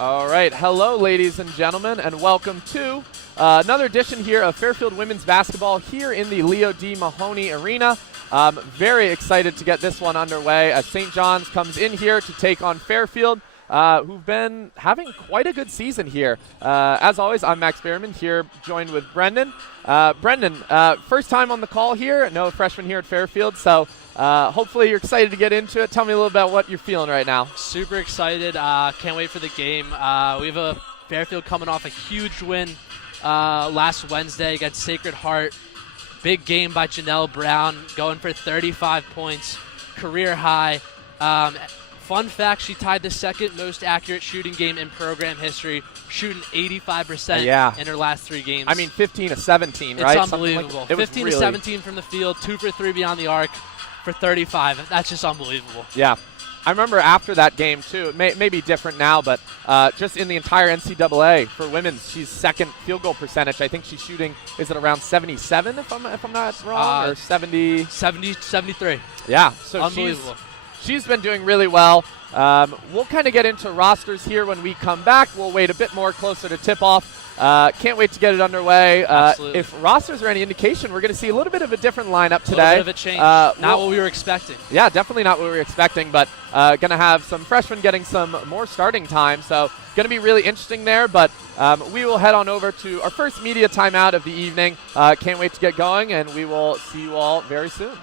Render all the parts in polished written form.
All right. Hello, ladies and gentlemen, and welcome to another edition here of Fairfield Women's Basketball here in the Leo D. Mahoney Arena. Very excited to get this one underway as St. John's comes in here to take on Fairfield, who've been having quite a good season here. As always, I'm Max Behrman here, joined with Brendan. Brendan, first time on the call here, no freshman here at Fairfield, so hopefully you're excited to get into it. Tell me a little about what you're feeling right now. Super excited. Can't wait for the game. We have a Fairfield coming off a huge win last Wednesday against Sacred Heart. Big game by Janelle Brown, going for 35 points, career high. Fun fact, she tied the second most accurate shooting game in program history, shooting 85% in her last 3 games. I mean, 15 to 17, it's right? Unbelievable. Like, 15 to 17 from the field, 2 for 3 beyond the arc for 35. That's just unbelievable. Yeah. I remember after that game, too, it may be different now, but just in the entire NCAA for women's, she's second field goal percentage. I think she's shooting, is it around 77 if I'm not wrong, or 70? 73. Yeah, so unbelievable. She's been doing really well. We'll kind of get into rosters here when we come back. We'll wait a bit more closer to tip-off. Can't wait to get it underway. If rosters are any indication, we're going to see a little bit of a different lineup today. A little bit of a change. Not what we were expecting. Yeah, definitely not what we were expecting, but going to have some freshmen getting some more starting time. So going to be really interesting there, but we will head on over to our first media timeout of the evening. Can't wait to get going, and we will see you all very soon.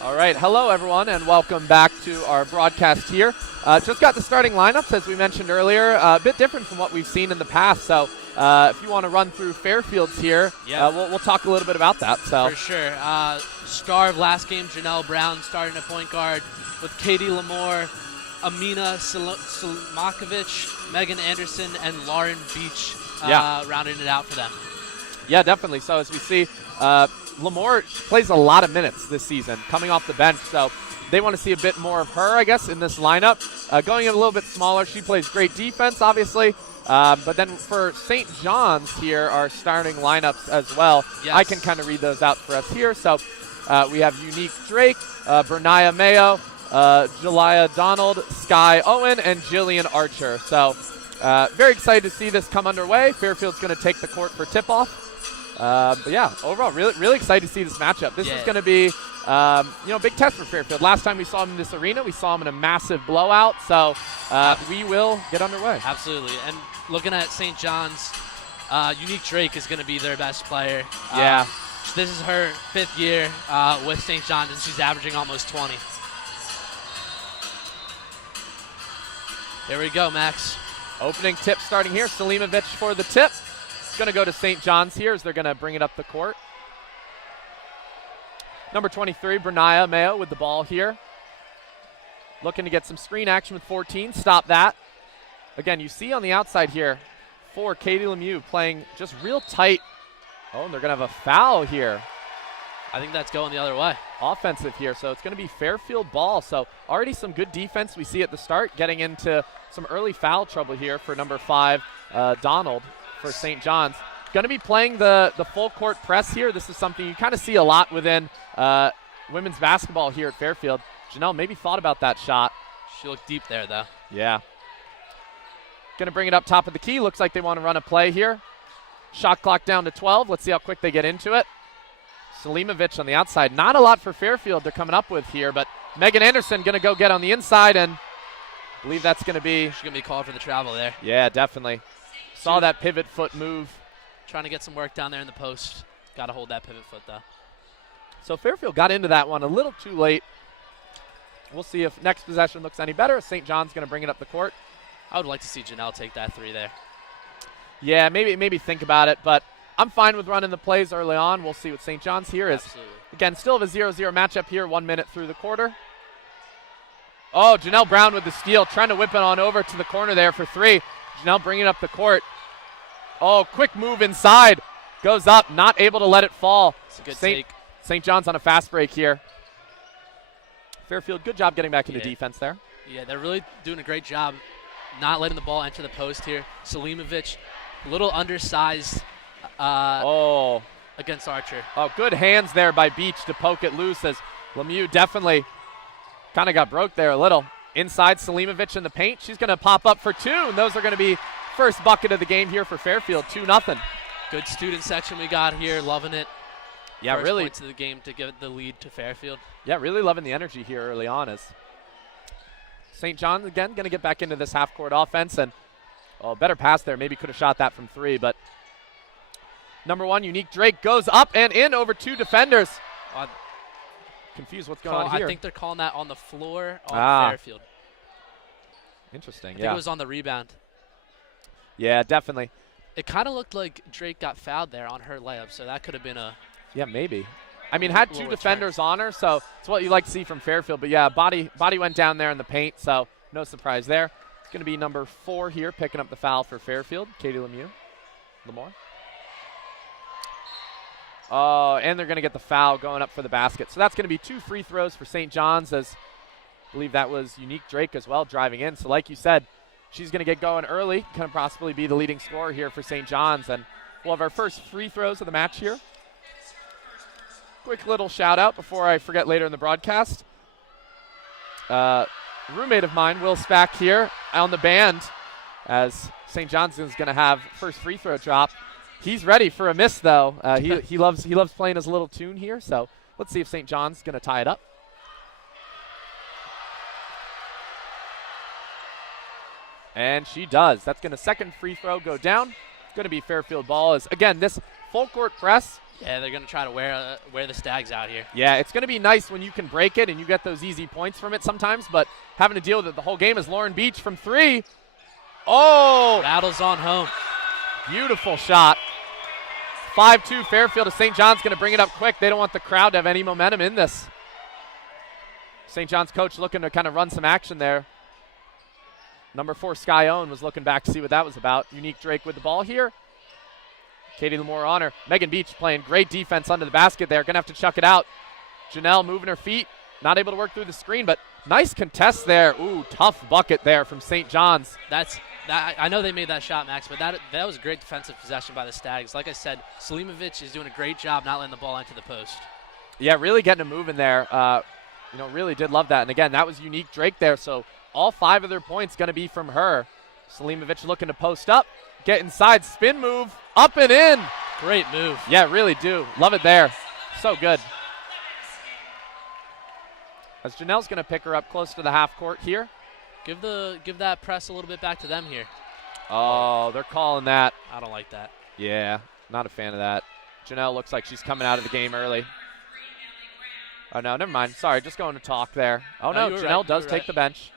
All right, hello everyone, and welcome back to our broadcast here. Just got the starting lineups, as we mentioned earlier, a bit different from what we've seen in the past. So if you want to run through Fairfield's here, we'll talk a little bit about that. So for sure. Star of last game, Janelle Brown starting at point guard with Katie Lamore, Amina Slimakovic, Megan Anderson, and Lauren Beach rounding it out for them. Yeah, definitely. So as we see, Lamore plays a lot of minutes this season, coming off the bench. So they want to see a bit more of her, I guess, in this lineup. Going in a little bit smaller, she plays great defense, obviously. But then for St. John's here, our starting lineups as well. Yes. I can kind of read those out for us here. So we have Unique Drake, Bernaya Mayo, Jelia Donald, Sky Owen, and Jillian Archer. So very excited to see this come underway. Fairfield's going to take the court for tip-off. But yeah, overall, really excited to see this matchup. This is going to be, big test for Fairfield. Last time we saw him in this arena, we saw him in a massive blowout. So we will get underway. Absolutely. And looking at St. John's, Unique Drake is going to be their best player. Yeah. This is her 5th year with St. John's, and she's averaging almost 20. There we go, Max. Opening tip starting here. Selimovic for the tip. Going to go to St. John's here as they're going to bring it up the court. Number 23, Bernaya Mayo with the ball here. Looking to get some screen action with 14. Stop that. Again, you see on the outside here for Katie Lemieux playing just real tight. Oh, and they're going to have a foul here. I think that's going the other way. Offensive here, so it's going to be Fairfield ball. So already some good defense we see at the start, getting into some early foul trouble here for number 5, Donald, for St. John's. Going to be playing the full court press here. This is something you kind of see a lot within women's basketball here at Fairfield. Janelle maybe thought about that shot. She looked deep there, though. Yeah. Going to bring it up top of the key. Looks like they want to run a play here. Shot clock down to 12. Let's see how quick they get into it. Selimovic on the outside. Not a lot for Fairfield they're coming up with here, but Megan Anderson going to go get on the inside, and I believe that's going to be... She's going to be called for the travel there. Yeah, definitely. Saw that pivot foot move. Trying to get some work down there in the post. Got to hold that pivot foot, though. So Fairfield got into that one a little too late. We'll see if next possession looks any better. St. John's going to bring it up the court. I would like to see Janelle take that 3 there. Yeah, maybe think about it, but I'm fine with running the plays early on. We'll see what St. John's here is. Absolutely. Again, still have a 0-0 matchup here, 1 minute through the quarter. Oh, Janelle Brown with the steal, trying to whip it on over to the corner there for 3. Janelle bringing up the court. Oh, quick move inside. Goes up, not able to let it fall. It's a good take. St. John's on a fast break here. Fairfield, good job getting back into defense there. Yeah, they're really doing a great job not letting the ball enter the post here. Selimovic, a little undersized against Archer. Oh, good hands there by Beach to poke it loose as Lemieux definitely kind of got broke there a little. Inside, Selimovic in the paint. She's going to pop up for 2, and those are going to be first bucket of the game here for Fairfield, 2-0. Good student section we got here, loving it. Yeah, first really. Points of the game to give the lead to Fairfield. Yeah, really loving the energy here early on as St. John's, again, going to get back into this half-court offense, and better pass there. Maybe could have shot that from 3, but number 1, Unique Drake, goes up and in over 2 defenders. Confused what's going on here. I think they're calling that on the floor on Fairfield. Interesting, I think it was on the rebound. Yeah, definitely. It kind of looked like Drake got fouled there on her layup, so that could have been a... Yeah, maybe. I mean, had 2 defenders on her, so it's what you like to see from Fairfield. But, yeah, body went down there in the paint, so no surprise there. It's going to be number 4 here picking up the foul for Fairfield, Katie Lemieux. Lamore. Oh, and they're going to get the foul going up for the basket. So that's going to be 2 free throws for St. John's, as I believe that was Unique Drake as well driving in. So like you said, she's going to get going early, can possibly be the leading scorer here for St. John's. And we'll have our first free throws of the match here. Quick little shout out before I forget later in the broadcast. Roommate of mine, Will Spack, here on the band, as St. John's is going to have first free throw drop. He's ready for a miss, though. He loves playing his little tune here, so let's see if St. John's going to tie it up. And she does. That's going to second free throw go down. It's going to be Fairfield ball. As again, this full court press Yeah, they're going to try to wear the Stags out here. Yeah, it's going to be nice when you can break it and you get those easy points from it sometimes, but having to deal with it the whole game is Lauren Beach from 3. Oh! Rattles on home. Beautiful shot. 5-2 Fairfield to St. John's going to bring it up quick. They don't want the crowd to have any momentum in this. St. John's coach looking to kind of run some action there. Number 4, Sky Owen was looking back to see what that was about. Unique Drake with the ball here. Katie Lamore on her. Megan Beach playing great defense under the basket there. Going to have to chuck it out. Janelle moving her feet. Not able to work through the screen, but nice contest there. Ooh, tough bucket there from St. John's. I know they made that shot, Max, but that was a great defensive possession by the Stags. Like I said, Selimovic is doing a great job not letting the ball into the post. Yeah, really getting them moving there. Really did love that. And again, that was Unique Drake there, so all 5 of their points going to be from her. Selimovic looking to post up, get inside, spin move, up and in. Great move. Yeah, really do. Love it there. So good. As Janelle's going to pick her up close to the half court here. Give that press a little bit back to them here. Oh, they're calling that. I don't like that. Yeah, not a fan of that. Janelle looks like she's coming out of the game early. Oh, no, never mind. Sorry, just going to talk there. Oh, no, Janelle does take the bench.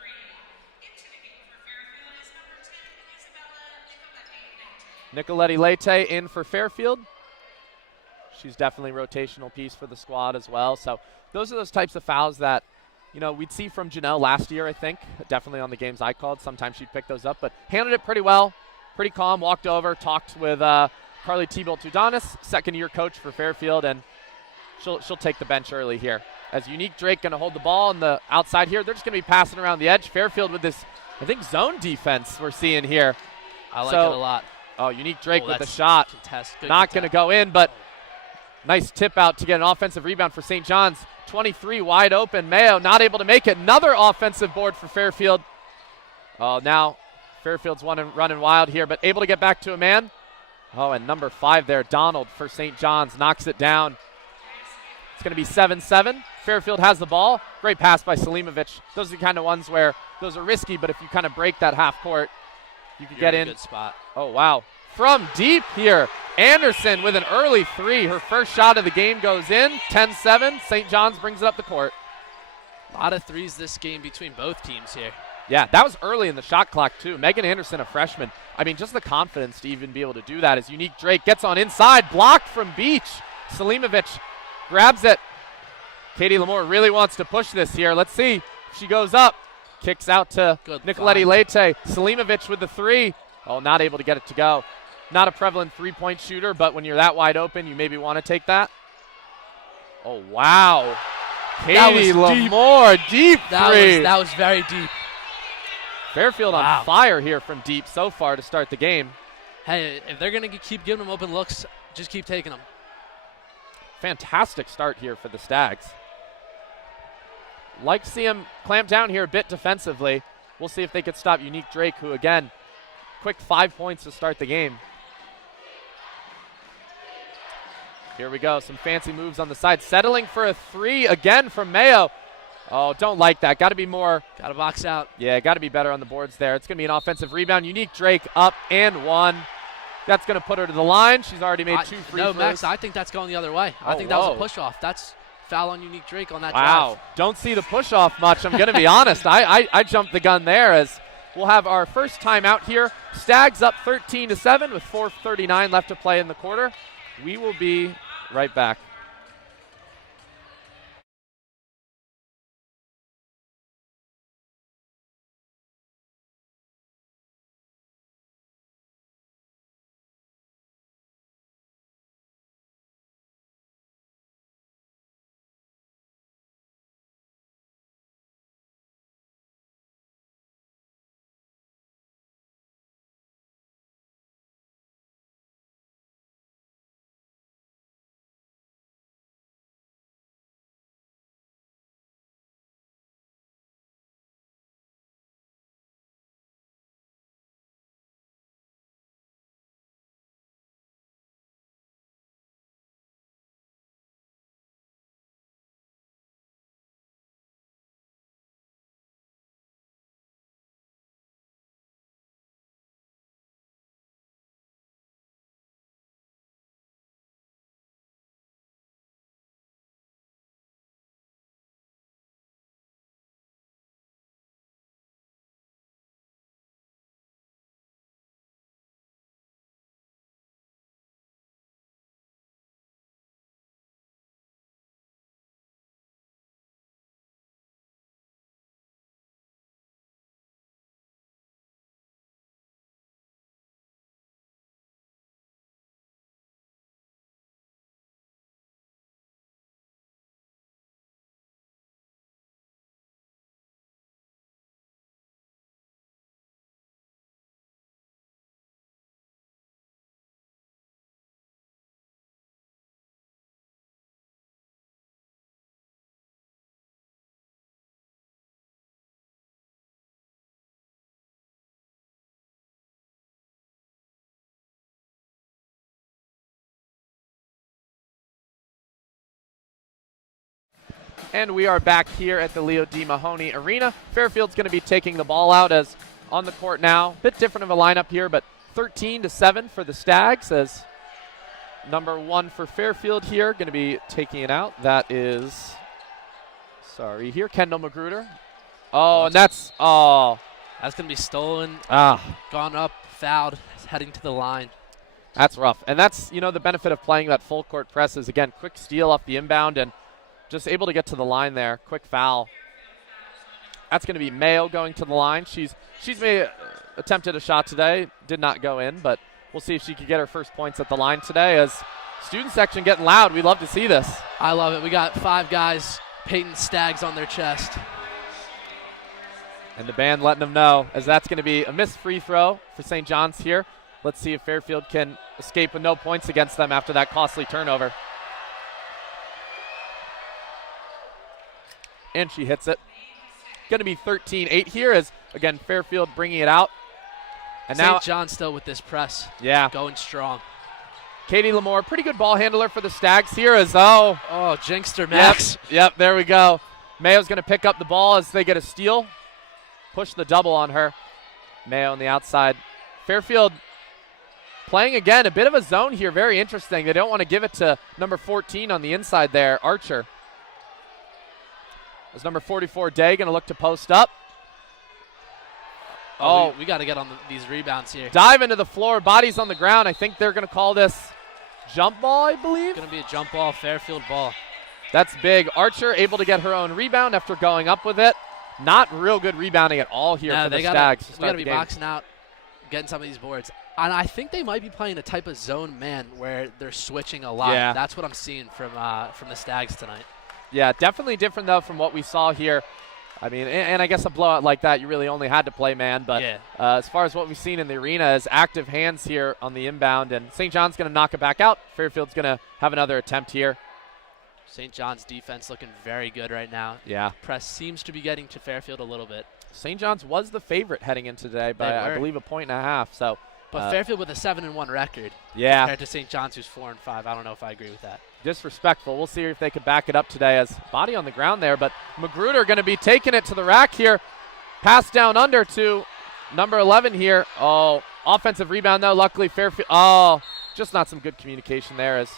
Nicoletti Leite in for Fairfield. She's definitely a rotational piece for the squad as well. So those are those types of fouls that, we'd see from Janelle last year, I think. Definitely on the games I called. Sometimes she'd pick those up, but handled it pretty well. Pretty calm, walked over, talked with Carly Thibault-Tudonis, second-year coach for Fairfield, and she'll take the bench early here. As Unique Drake going to hold the ball on the outside here. They're just going to be passing around the edge. Fairfield with this, I think, zone defense we're seeing here. I like it a lot. Oh, Unique Drake with the shot. Good Not going to go in, but nice tip out to get an offensive rebound for St. John's. 23 wide open. Mayo not able to make it. Another offensive board for Fairfield. Oh, now Fairfield's running wild here, but able to get back to a man. Oh, and number 5 there, Donald for St. John's, knocks it down. It's going to be 7-7. Fairfield has the ball. Great pass by Selimovic. Those are the kind of ones where those are risky, but if you kind of break that half court, you could get in. Good spot. Oh, wow. From deep here, Anderson with an early 3. Her first shot of the game goes in. 10-7. St. John's brings it up the court. A lot of threes this game between both teams here. Yeah, that was early in the shot clock, too. Megan Anderson, a freshman. I mean, just the confidence to even be able to do that as Unique Drake gets on inside. Blocked from Beach. Selimovic grabs it. Katie Lamore really wants to push this here. Let's see. She goes up. Kicks out to Nicoletti Leite. Selimovic with the 3. Oh, not able to get it to go. Not a prevalent three-point shooter, but when you're that wide open, you maybe want to take that. Oh, wow. Katie Lamore, deep 3. That was very deep. Fairfield on fire here from deep so far to start the game. Hey, if they're going to keep giving them open looks, just keep taking them. Fantastic start here for the Stags. Like to see them clamp down here a bit defensively. We'll see if they could stop Unique Drake, who, again, quick 5 points to start the game. Here we go, some fancy moves on the side. Settling for a 3 again from Mayo. Oh, don't like that. Got to be more. Got to box out. Yeah, got to be better on the boards there. It's going to be an offensive rebound. Unique Drake up and 1. That's going to put her to the line. She's already made 2 free throws. No, Max, I think that's going the other way. I think that was a push-off. That's foul on Unique Drake on that drive. Wow, don't see the push-off much. I'm going to be honest. I jumped the gun there as we'll have our first timeout here. Stags up 13-7 with 4:39 left to play in the quarter. We will be right back. And we are back here at the Leo D. Mahoney Arena. Fairfield's going to be taking the ball out as on the court now. Bit different of a lineup here, but 13-7 for the Stags as number 1 for Fairfield here going to be taking it out. That is, here, Kendall Magruder. Oh, and that's going to be stolen, gone up, fouled, heading to the line. That's rough. And that's, the benefit of playing that full court press is, again, quick steal off the inbound and just able to get to the line there. Quick foul. That's going to be Mayo going to the line. She's attempted a shot today. Did not go in, but we'll see if she can get her first points at the line today as student section getting loud. We love to see this. I love it. We got 5 guys, Peyton Stags on their chest. And the band letting them know as that's going to be a missed free throw for St. John's here. Let's see if Fairfield can escape with no points against them after that costly turnover. And she hits it. Going to be 13-8 here as, again, Fairfield bringing it out. And now St. John still with this press. Yeah. Going strong. Katie Lamore, pretty good ball handler for the Stags here as, jinxed her, Max. Yep, there we go. Mayo's going to pick up the ball as they get a steal. Push the double on her. Mayo on the outside. Fairfield playing again, a bit of a zone here. Very interesting. They don't want to give it to number 14 on the inside there, Archer. As number 44, Day, going to look to post up. We got to get on these rebounds here. Dive into the floor, bodies on the ground. I think they're going to call this jump ball, I believe. Going to be a jump ball, Fairfield ball. That's big. Archer able to get her own rebound after going up with it. Not real good rebounding at all here for the Stags. We got to be boxing out, getting some of these boards. And I think they might be playing a type of zone man where they're switching a lot. Yeah. That's what I'm seeing from the Stags tonight. Yeah, definitely different, though, from what we saw here. I mean, and I guess a blowout like that, you really only had to play man. But as far as what we've seen in the arena is active hands here on the inbound. And St. John's going to knock it back out. Fairfield's going to have another attempt here. St. John's defense looking very good right now. Yeah. Press seems to be getting to Fairfield a little bit. St. John's was the favorite heading into today by, I believe, 1.5 points. So, but Fairfield with a 7-1 record. Yeah. Compared to St. John's, who's 4-5. I don't know if I agree with that. Disrespectful. We'll see if they could back it up today as body on the ground there. But Magruder going to be taking it to the rack here. Pass down under to number 11 here. Oh, offensive rebound, though. Luckily, Fairfield. Oh, just not some good communication there as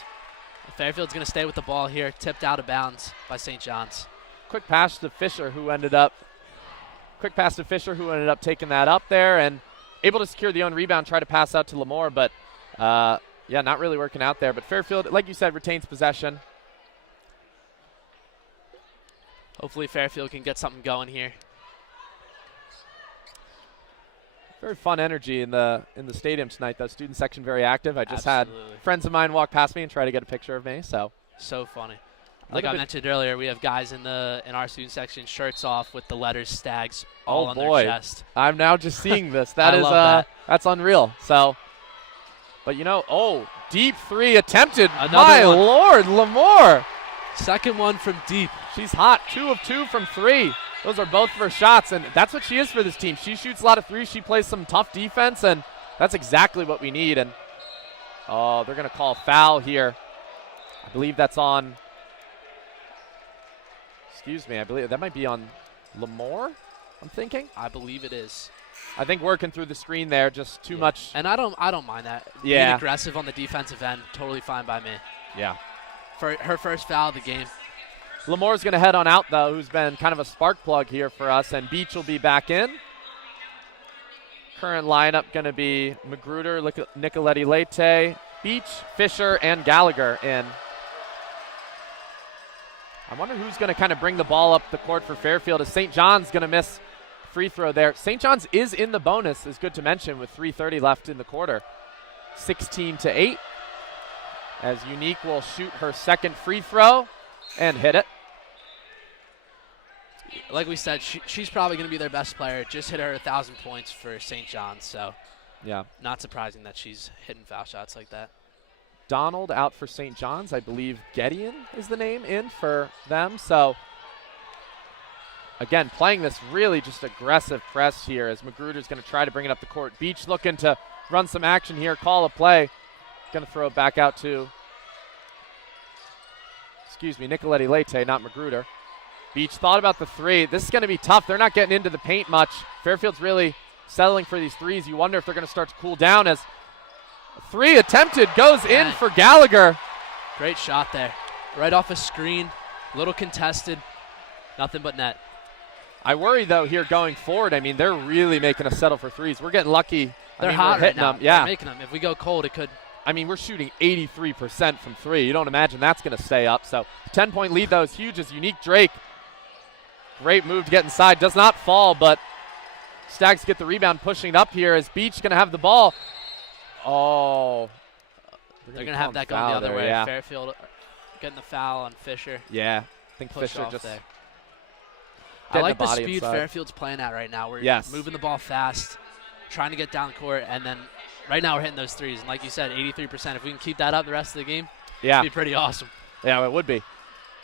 Fairfield's going to stay with the ball here. Tipped out of bounds by St. John's. Quick pass to Fisher, who ended up taking that up there and able to secure the own rebound, try to pass out to Lamore, but not really working out there. But Fairfield, like you said, retains possession. Hopefully Fairfield can get something going here. Very fun energy in the stadium tonight, though. Student section very active. I just Absolutely. had friends of mine walk past me and try to get a picture of me. So funny. Like I mentioned earlier, we have guys in our student section shirts off with the letters Stags all on their chest. I'm now just seeing this. That's unreal. So, but deep three attempted. My Lord, Lamore. Second one from deep. She's hot. 2 of 2 from 3. Those are both for shots, and that's what she is for this team. She shoots a lot of threes. She plays some tough defense, and that's exactly what we need. And they're going to call foul here. I believe that's on. Excuse me. I believe that might be on Lamore. I'm thinking. I believe it is. I think working through the screen there, just too much. And I don't mind that. Yeah. Being aggressive on the defensive end, totally fine by me. Yeah. For her first foul of the game. Lamore's going to head on out, though, who's been kind of a spark plug here for us, and Beach will be back in. Current lineup going to be Magruder, Nicoletti-Lete, Beach, Fisher, and Gallagher in. I wonder who's going to kind of bring the ball up the court for Fairfield, as St. John's going to miss free throw there. St. John's is in the bonus, is good to mention, with 3:30 left in the quarter. 16-8, as Unique will shoot her second free throw and hit it. Like we said, she's probably going to be their best player. Just hit her 1,000 points for St. John's, so yeah, not surprising that she's hitting foul shots like that. Donald out for St. John's. I believe Gideon is the name in for them. So, again, playing this really just aggressive press here as Magruder's going to try to bring it up the court. Beach looking to run some action here, call a play. Going to throw it back out to, Nicoletti-Lete, not Magruder. Beach thought about the three. This is going to be tough. They're not getting into the paint much. Fairfield's really settling for these threes. You wonder if they're going to start to cool down as three attempted goes in for Gallagher. Great shot there. Right off a screen, little contested, nothing but net. I worry, though, here going forward. I mean, they're really making us settle for threes. We're getting lucky. They're hot we're hitting right now. them. Yeah. They're making them. If we go cold, it could. I mean, we're shooting 83% from three. You don't imagine that's going to stay up. So 10-point lead, though, is huge as Unique Drake. Great move to get inside. Does not fall, but Stags get the rebound pushing it up here as Beach going to have the ball. Oh. They're going to have that going the other way. Yeah. Fairfield getting the foul on Fisher. Yeah. I think Push Fisher off just there. I like the speed inside. Fairfield's playing at right now. We're moving the ball fast, trying to get down the court, and then right now we're hitting those threes. And like you said, 83%. If we can keep that up the rest of the game, it'd be pretty awesome. Yeah, it would be.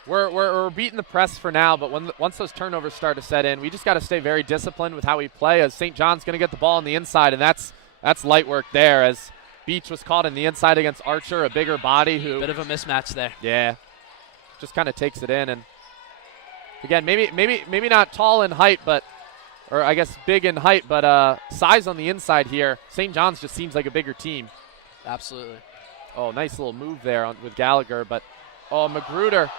We're beating the press for now, but once those turnovers start to set in, we just got to stay very disciplined with how we play, as St. John's going to get the ball on the inside, and that's light work there, as Beach was caught in the inside against Archer, a bigger body who. Bit of a mismatch there. Yeah, just kind of takes it in, and again, maybe not tall in height, or I guess big in height, but size on the inside here. St. John's just seems like a bigger team. Absolutely. Oh, nice little move there with Gallagher, but Magruder.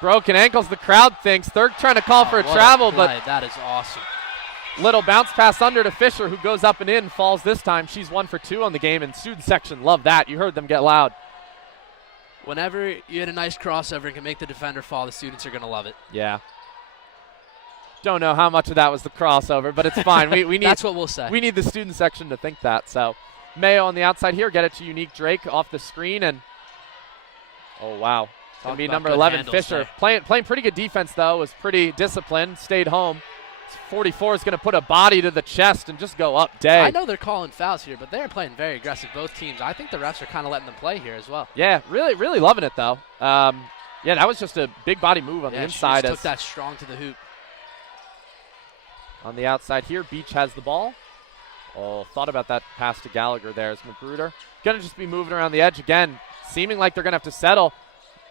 Broken ankles, the crowd thinks. They're trying to call for a travel, but that is awesome. Little bounce pass under to Fisher, who goes up and in, falls this time. She's 1 for 2 on the game, and student section love that. You heard them get loud. Whenever you hit a nice crossover and can make the defender fall, the students are going to love it. Yeah. Don't know how much of that was the crossover, but it's fine. We need That's what we'll say. We need the student section to think that. So Mayo on the outside here, get it to Unique Drake off the screen, and oh wow. It's going to be number 11, Fisher. Playing pretty good defense, though. Was pretty disciplined, stayed home. 44 is going to put a body to the chest and just go up day. I know they're calling fouls here, but they're playing very aggressive, both teams. I think the refs are kind of letting them play here as well. Yeah, really loving it, though. Yeah, that was just a big body move on the inside. She took that strong to the hoop. On the outside here, Beach has the ball. Oh, thought about that pass to Gallagher there as Magruder. Going to just be moving around the edge again, seeming like they're going to have to settle.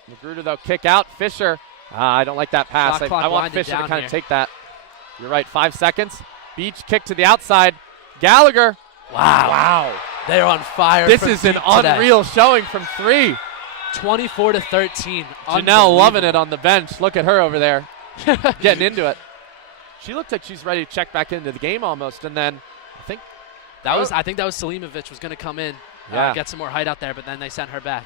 Magruder, though, kick out. Fisher, I don't like that pass. I want Fisher to kind of take that. You're right, 5 seconds. Beach kick to the outside. Gallagher. Wow. They're on fire. This is an unreal showing from three. 24-13. Janelle loving it on the bench. Look at her over there getting into it. She looked like she's ready to check back into the game almost, and then I think that was Selimovic was going to come in, get some more height out there, but then they sent her back.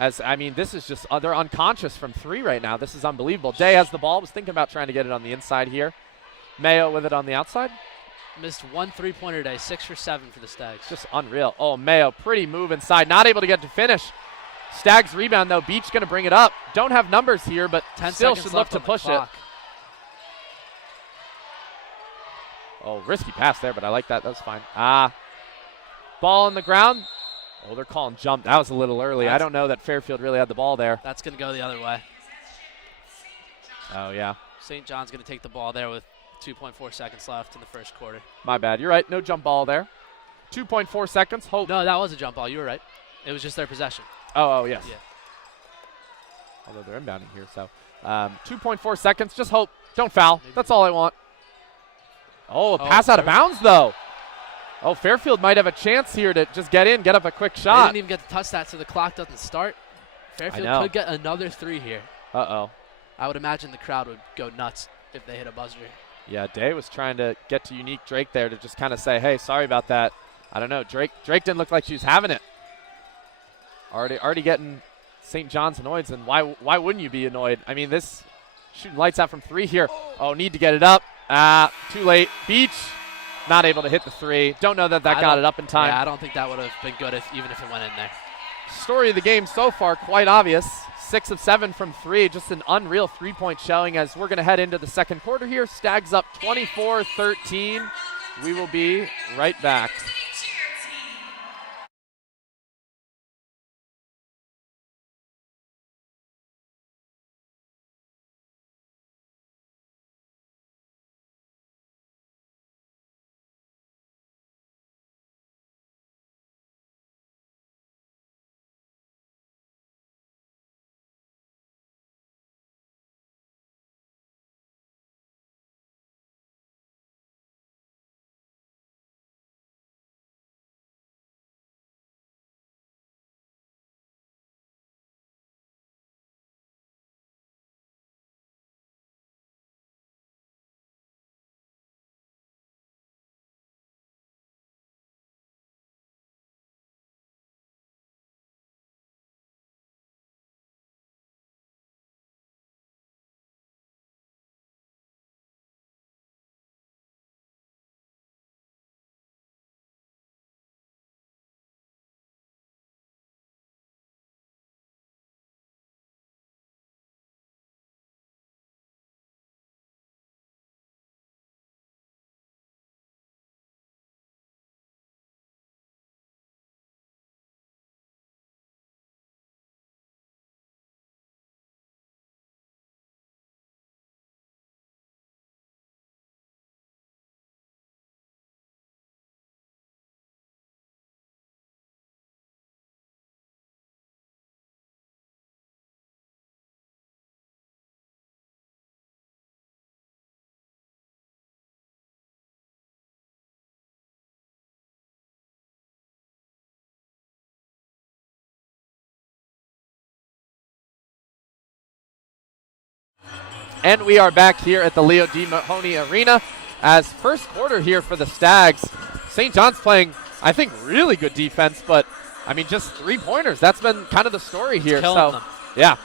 This is just they're unconscious from three right now. This is unbelievable. Day has the ball. Was thinking about trying to get it on the inside here. Mayo with it on the outside. Missed 1 3-pointer today, 6 for 7 for the Stags. Just unreal. Oh, Mayo, pretty move inside. Not able to get to finish. Stags rebound, though. Beach going to bring it up. Don't have numbers here, but 10 still seconds should look to push it. Oh, risky pass there, but I like that. That's fine. Ball on the ground. Oh, they're calling jump. That was a little early. I don't know that Fairfield really had the ball there. That's going to go the other way. Oh, yeah. St. John's going to take the ball there with 2.4 seconds left in the first quarter. My bad. You're right. No jump ball there. 2.4 seconds. Hope. No, that was a jump ball. You were right. It was just their possession. Oh, yes. Yeah. Although they're inbounding here, so 2.4 seconds. Just hope. Don't foul. That's all I want. Oh, pass out of bounds, though. Oh, Fairfield might have a chance here to just get in, get up a quick shot. They didn't even get to touch that, so the clock doesn't start. Fairfield could get another 3 here. Uh-oh. I would imagine the crowd would go nuts if they hit a buzzer. Yeah, Day was trying to get to Unique Drake there to just kind of say, hey, sorry about that. I don't know. Drake didn't look like she was having it. Already getting St. John's annoyed, and why wouldn't you be annoyed? I mean, this shooting lights out from 3 here. Oh, need to get it up. Too late. Beach. Not able to hit the 3. Don't know that got it up in time. Yeah, I don't think that would have been good even if it went in there. Story of the game so far, quite obvious. 6 of 7 from 3. Just an unreal 3-point showing as we're going to head into the second quarter here. Stags up 24-13. We will be right back. And we are back here at the Leo D. Mahoney Arena as first quarter here for the Stags. St. John's playing, I think, really good defense, but, I mean, just 3-pointers. That's been kind of the story here. Killing them. Yeah.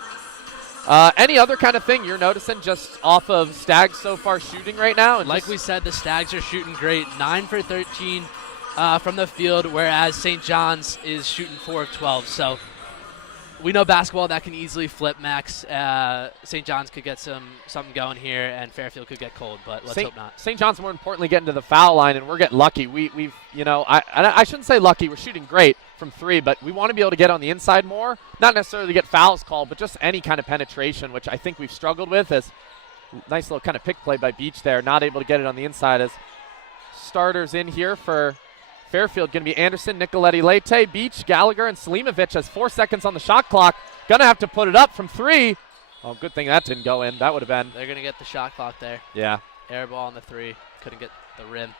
Any other kind of thing you're noticing just off of Stags so far shooting right now? And like we said, the Stags are shooting great, 9 for 13 from the field, whereas St. John's is shooting 4 of 12. So we know basketball, that can easily flip, Max. St. John's could get something going here, and Fairfield could get cold, but let's hope not. St. John's more importantly getting to the foul line, and we're getting lucky. We've I shouldn't say lucky. We're shooting great from 3, but we want to be able to get on the inside more. Not necessarily to get fouls called, but just any kind of penetration, which I think we've struggled with. As nice little kind of pick play by Beach there, not able to get it on the inside. As starters in here for Fairfield going to be Anderson, Nicoletti, Leite, Beach, Gallagher, and Selimovic has 4 seconds on the shot clock. Going to have to put it up from 3. Oh, good thing that didn't go in. That would have been. They're going to get the shot clock there. Yeah. Air ball on the 3. Couldn't get the rim.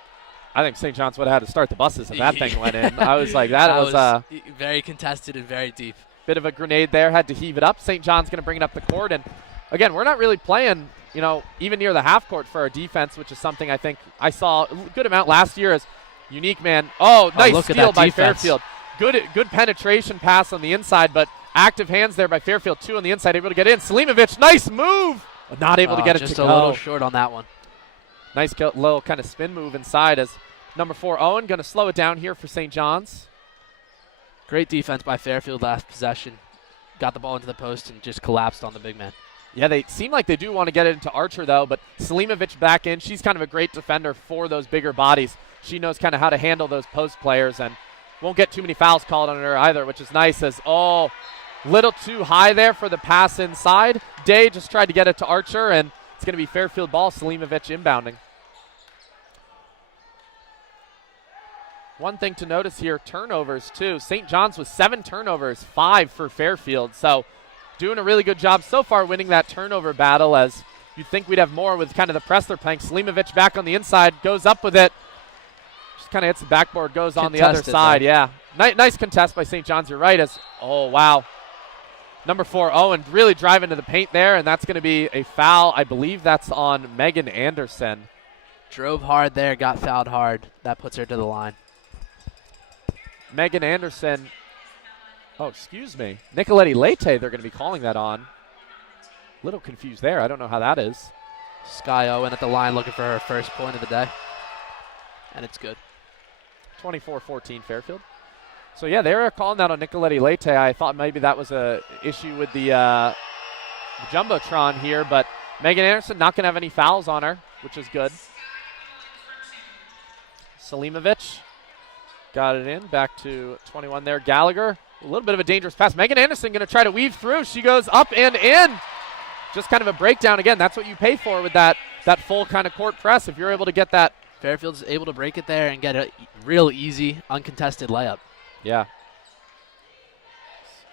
I think St. John's would have had to start the buses if that thing went in. I was like, that was very contested and very deep. Bit of a grenade there. Had to heave it up. St. John's going to bring it up the court. And, again, we're not really playing, even near the half court for our defense, which is something I think I saw a good amount last year as Unique man. Oh, nice steal by Fairfield. Good penetration pass on the inside, but active hands there by Fairfield. 2 on the inside, able to get in. Selimovic, nice move. Not able to get it to go. Just a little short on that one. Nice little kind of spin move inside as number 4, Owen, going to slow it down here for St. John's. Great defense by Fairfield last possession. Got the ball into the post and just collapsed on the big man. Yeah, they seem like they do want to get it into Archer, though, but Selimovic back in. She's kind of a great defender for those bigger bodies. She knows kind of how to handle those post players and won't get too many fouls called on her either, which is nice as, little too high there for the pass inside. Day just tried to get it to Archer, and it's going to be Fairfield ball, Selimovic inbounding. One thing to notice here, turnovers too. St. John's with 7 turnovers, 5 for Fairfield. So doing a really good job so far winning that turnover battle, as you'd think we'd have more with kind of the press they're playing. Selimovic back on the inside, goes up with it. Just kind of hits the backboard, goes on the other side. Though. Yeah, nice contest by St. John's. You're right. Wow. Number 4, Owen, really driving to the paint there, and that's going to be a foul. I believe that's on Megan Anderson. Drove hard there, got fouled hard. That puts her to the line. Megan Anderson. Oh, excuse me. Nicoletti Leite, they're going to be calling that on. Little confused there. I don't know how that is. Sky Owen at the line looking for her first point of the day. And it's good. 24-14 Fairfield. So, yeah, they were calling that on Nicoletti Leite. I thought maybe that was a issue with the Jumbotron here, but Megan Anderson not going to have any fouls on her, which is good. Selimovic got it in. Back to 21 there. Gallagher, a little bit of a dangerous pass. Megan Anderson going to try to weave through. She goes up and in. Just kind of a breakdown. Again, that's what you pay for with that full kind of court press. If you're able to get that. Fairfield's able to break it there and get a real easy, uncontested layup. Yeah.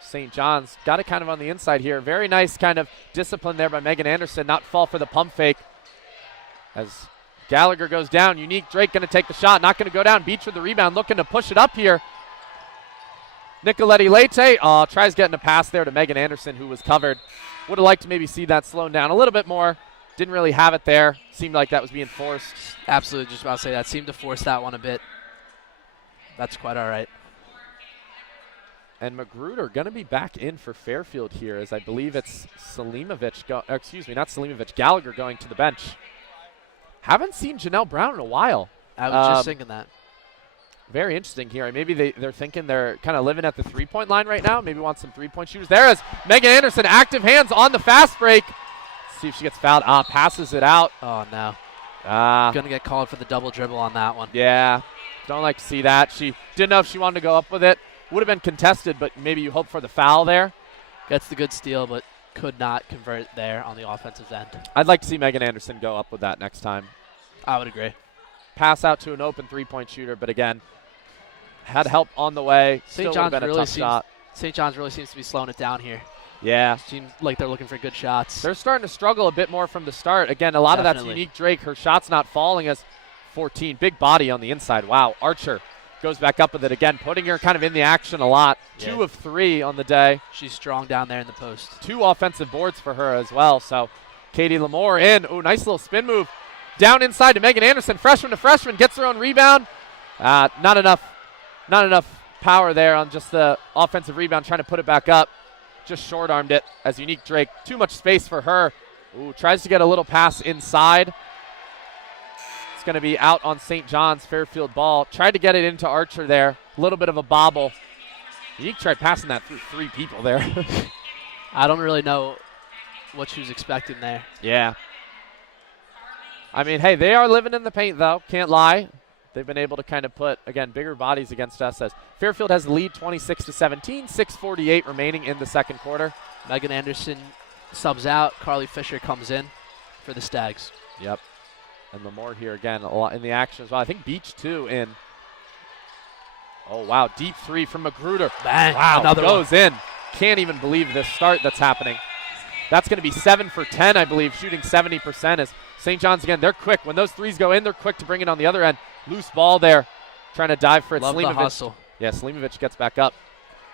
St. John's got it kind of on the inside here. Very nice kind of discipline there by Megan Anderson. Not fall for the pump fake. As Gallagher goes down. Unique Drake going to take the shot. Not going to go down. Beach with the rebound. Looking to push it up here. Nicoletti Leite tries getting a pass there to Megan Anderson, who was covered. Would have liked to maybe see that slowed down a little bit more. Didn't really have it there. Seemed like that was being forced. Absolutely, just about to say that. Seemed to force that one a bit. That's quite all right. And Magruder going to be back in for Fairfield here, as I believe it's Selimovic. Not Selimovic. Gallagher going to the bench. Haven't seen Janelle Brown in a while. I was just thinking that. Very interesting here. Maybe they're thinking they're kind of living at the three-point line right now. Maybe want some three-point shooters. There is Megan Anderson, active hands on the fast break. Let's see if she gets fouled. Passes it out. Oh, no. Going to get called for the double dribble on that one. Yeah, don't like to see that. She didn't know if she wanted to go up with it. Would have been contested, but maybe you hope for the foul there. Gets the good steal, but could not convert there on the offensive end. I'd like to see Megan Anderson go up with that next time. I would agree. Pass out to an open three-point shooter, but again, had help on the way. St. John's really seems to be slowing it down here. Yeah. Seems like they're looking for good shots. They're starting to struggle a bit more from the start. Again, a lot of that's Unique Drake. Her shot's not falling as 14. Big body on the inside. Wow. Archer goes back up with it again, putting her kind of in the action a lot. Yeah. 2 of 3 on the day. She's strong down there in the post. 2 offensive boards for her as well. So Katie Lamore in. Ooh, nice little spin move. Down inside to Megan Anderson. Freshman to freshman. Gets her own rebound. Not enough power there on just the offensive rebound. Trying to put it back up. Just short-armed it as Unique Drake. Too much space for her. Ooh, tries to get a little pass inside. It's going to be out on St. John's. Fairfield ball. Tried to get it into Archer there. A little bit of a bobble. Unique tried passing that through 3 people there. I don't really know what she was expecting there. Yeah. I mean, hey, they are living in the paint, though. Can't lie. They've been able to kind of put, again, bigger bodies against us as Fairfield has the lead 26-17, 6:48 remaining in the second quarter. Megan Anderson subs out. Carly Fisher comes in for the Stags. Yep. And Lamore here again a lot in the action as well. I think Beach, too, in. Oh, wow. Deep 3 from Magruder. Bang. Wow. Another goes one. in. Can't even believe this start that's happening. That's going to be 7 for 10, I believe, shooting 70% as St. John's, again, they're quick. When those threes go in, they're quick to bring it on the other end. Loose ball there. Trying to dive for it. Love the hustle. Yeah, Slimovic gets back up.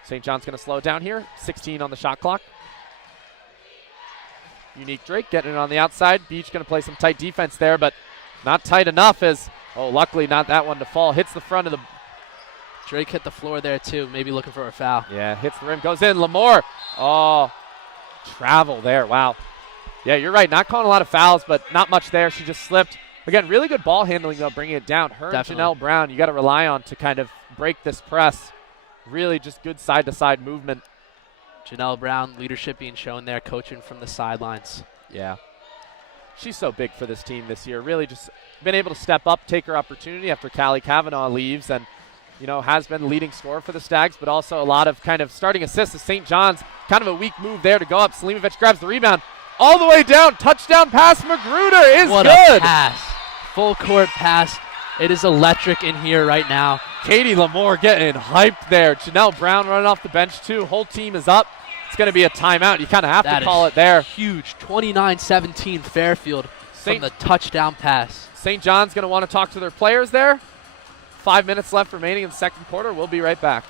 St. John's going to slow it down here. 16 on the shot clock. Unique Drake getting it on the outside. Beach going to play some tight defense there, but not tight enough as, oh, luckily not that one to fall. Hits the front of the. Drake hit the floor there, too, maybe looking for a foul. Yeah, hits the rim, goes in. Lamore. Oh, travel there. Wow. Yeah, you're right. Not calling a lot of fouls, but not much there. She just slipped. Again, really good ball handling, though, bringing it down. Her Definitely. and Janelle Brown, you got to rely on to kind of break this press. Really just good side-to-side movement. Janelle Brown, leadership being shown there, coaching from the sidelines. Yeah. She's so big for this team this year. Really just been able to step up, take her opportunity after Callie Kavanaugh leaves, and, you know, has been leading scorer for the Stags, but also a lot of kind of starting assists. As St. John's, kind of a weak move there to go up. Slimovic grabs the rebound. All the way down. Touchdown pass. Magruder is what good. A pass. Full court pass. It is electric in here right now. Katie Lamore getting hyped there. Janelle Brown running off the bench too. Whole team is up. It's going to be a timeout. You kind of have to call it there. Huge. 29-17 Fairfield from the touchdown pass. St. John's going to want to talk to their players there. 5 minutes left remaining in the second quarter. We'll be right back.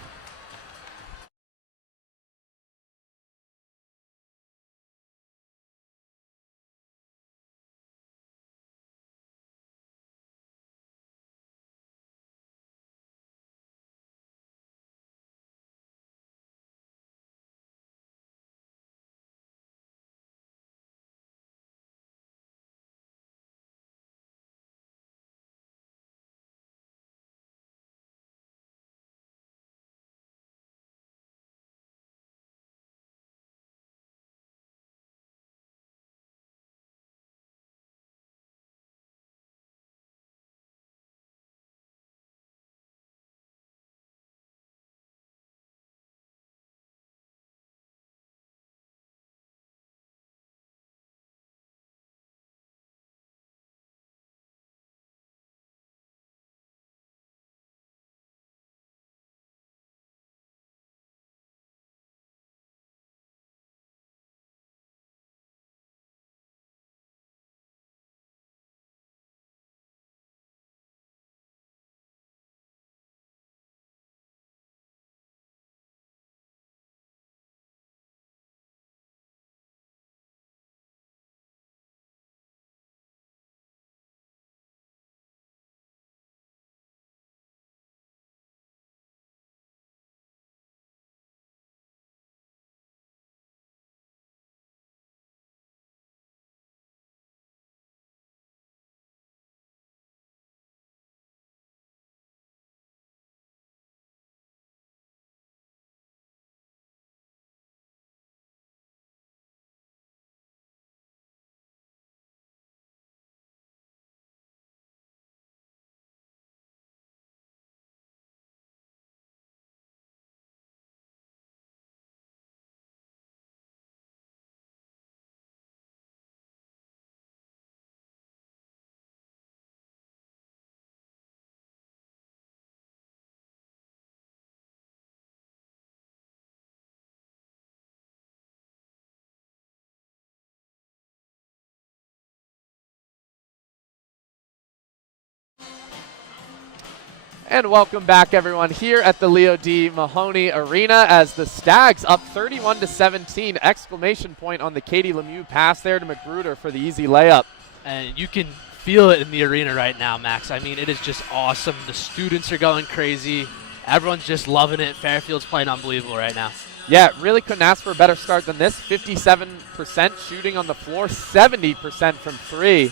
And welcome back, everyone, here at the Leo D. Mahoney Arena as the Stags up 31-17. Exclamation point on the Katie Lemieux pass there to Magruder for the easy layup. And you can feel it in the arena right now, Max. I mean, it is just awesome. The students are going crazy. Everyone's just loving it. Fairfield's playing unbelievable right now. Yeah, really couldn't ask for a better start than this. 57% shooting on the floor, 70% from three.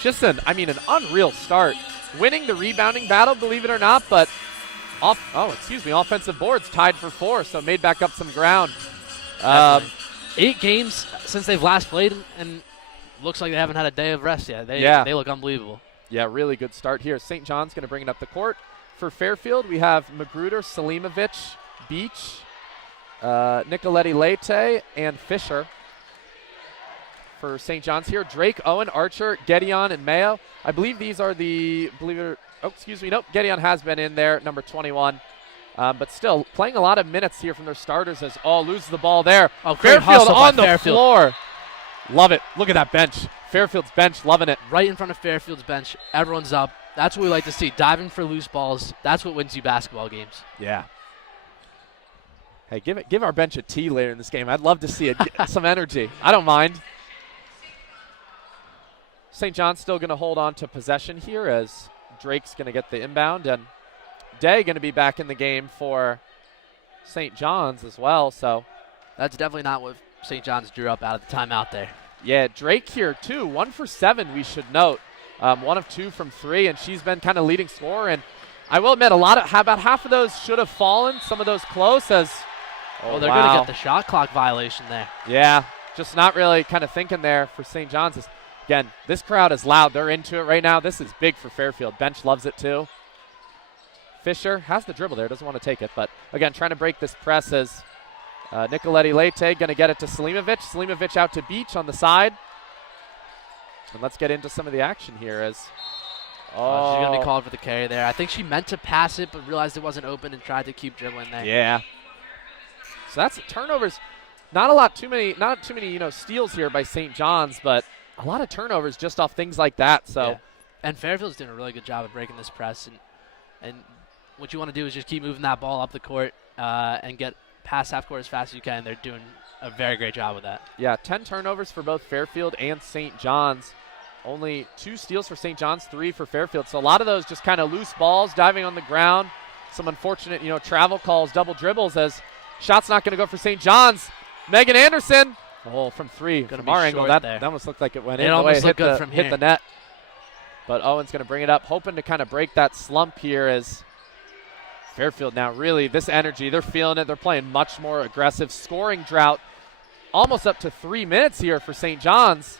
Just an unreal start. Winning the rebounding battle, believe it or not, but offensive boards tied for 4, so made back up some ground. 8 games since they've last played, and looks like they haven't had a day of rest yet. They look unbelievable. Yeah, really good start here. St. John's going to bring it up the court. For Fairfield, we have Magruder, Selimovic, Beach, Nicoletti Leite, and Fisher. For St. John's here, Drake, Owen, Archer, Gedeon, and Mayo. I believe these are Gedeon has been in there, number 21. But still, playing a lot of minutes here from their starters as all lose the ball there. Oh, great Fairfield on the Fairfield. floor. Love it. Look at that bench. Fairfield's bench, loving it. Right in front of Fairfield's bench. Everyone's up. That's what we like to see. Diving for loose balls. That's what wins you basketball games. Yeah. Hey, give our bench a T later in this game. I'd love to see some energy. I don't mind. St. John's still going to hold on to possession here as Drake's going to get the inbound, and Day going to be back in the game for St. John's as well. So that's definitely not what St. John's drew up out of the timeout there. Yeah, Drake here too, 1 for 7, we should note. 1 of 2 from 3, and she's been kind of leading scorer. And I will admit, about half of those should have fallen. Some of those close as. They're going to get the shot clock violation there. Yeah, just not really kind of thinking there for St. John's. Again, this crowd is loud. They're into it right now. This is big for Fairfield. Bench loves it too. Fisher has the dribble there. Doesn't want to take it. But, again, trying to break this press as Nicoletti Leite going to get it to Selimovic. Selimovic out to Beach on the side. And let's get into some of the action here as she's going to be called for the carry there. I think she meant to pass it but realized it wasn't open and tried to keep dribbling there. Yeah. So that's turnovers. Not too many steals here by St. John's, but a lot of turnovers just off things like that. So, yeah. And Fairfield's doing a really good job of breaking this press. And what you want to do is just keep moving that ball up the court and get past half court as fast as you can. They're doing a very great job with that. Yeah, 10 turnovers for both Fairfield and St. John's. Only 2 steals for St. John's, 3 for Fairfield. So a lot of those just kind of loose balls, diving on the ground. Some unfortunate, travel calls, double dribbles as shot's not going to go for St. John's. Megan Anderson. From 3. From our angle, that almost looked like it went in. The way it hit the net. But Owen's going to bring it up, hoping to kind of break that slump here as Fairfield now really, this energy, they're feeling it. They're playing much more aggressive. Scoring drought almost up to 3 minutes here for St. John's.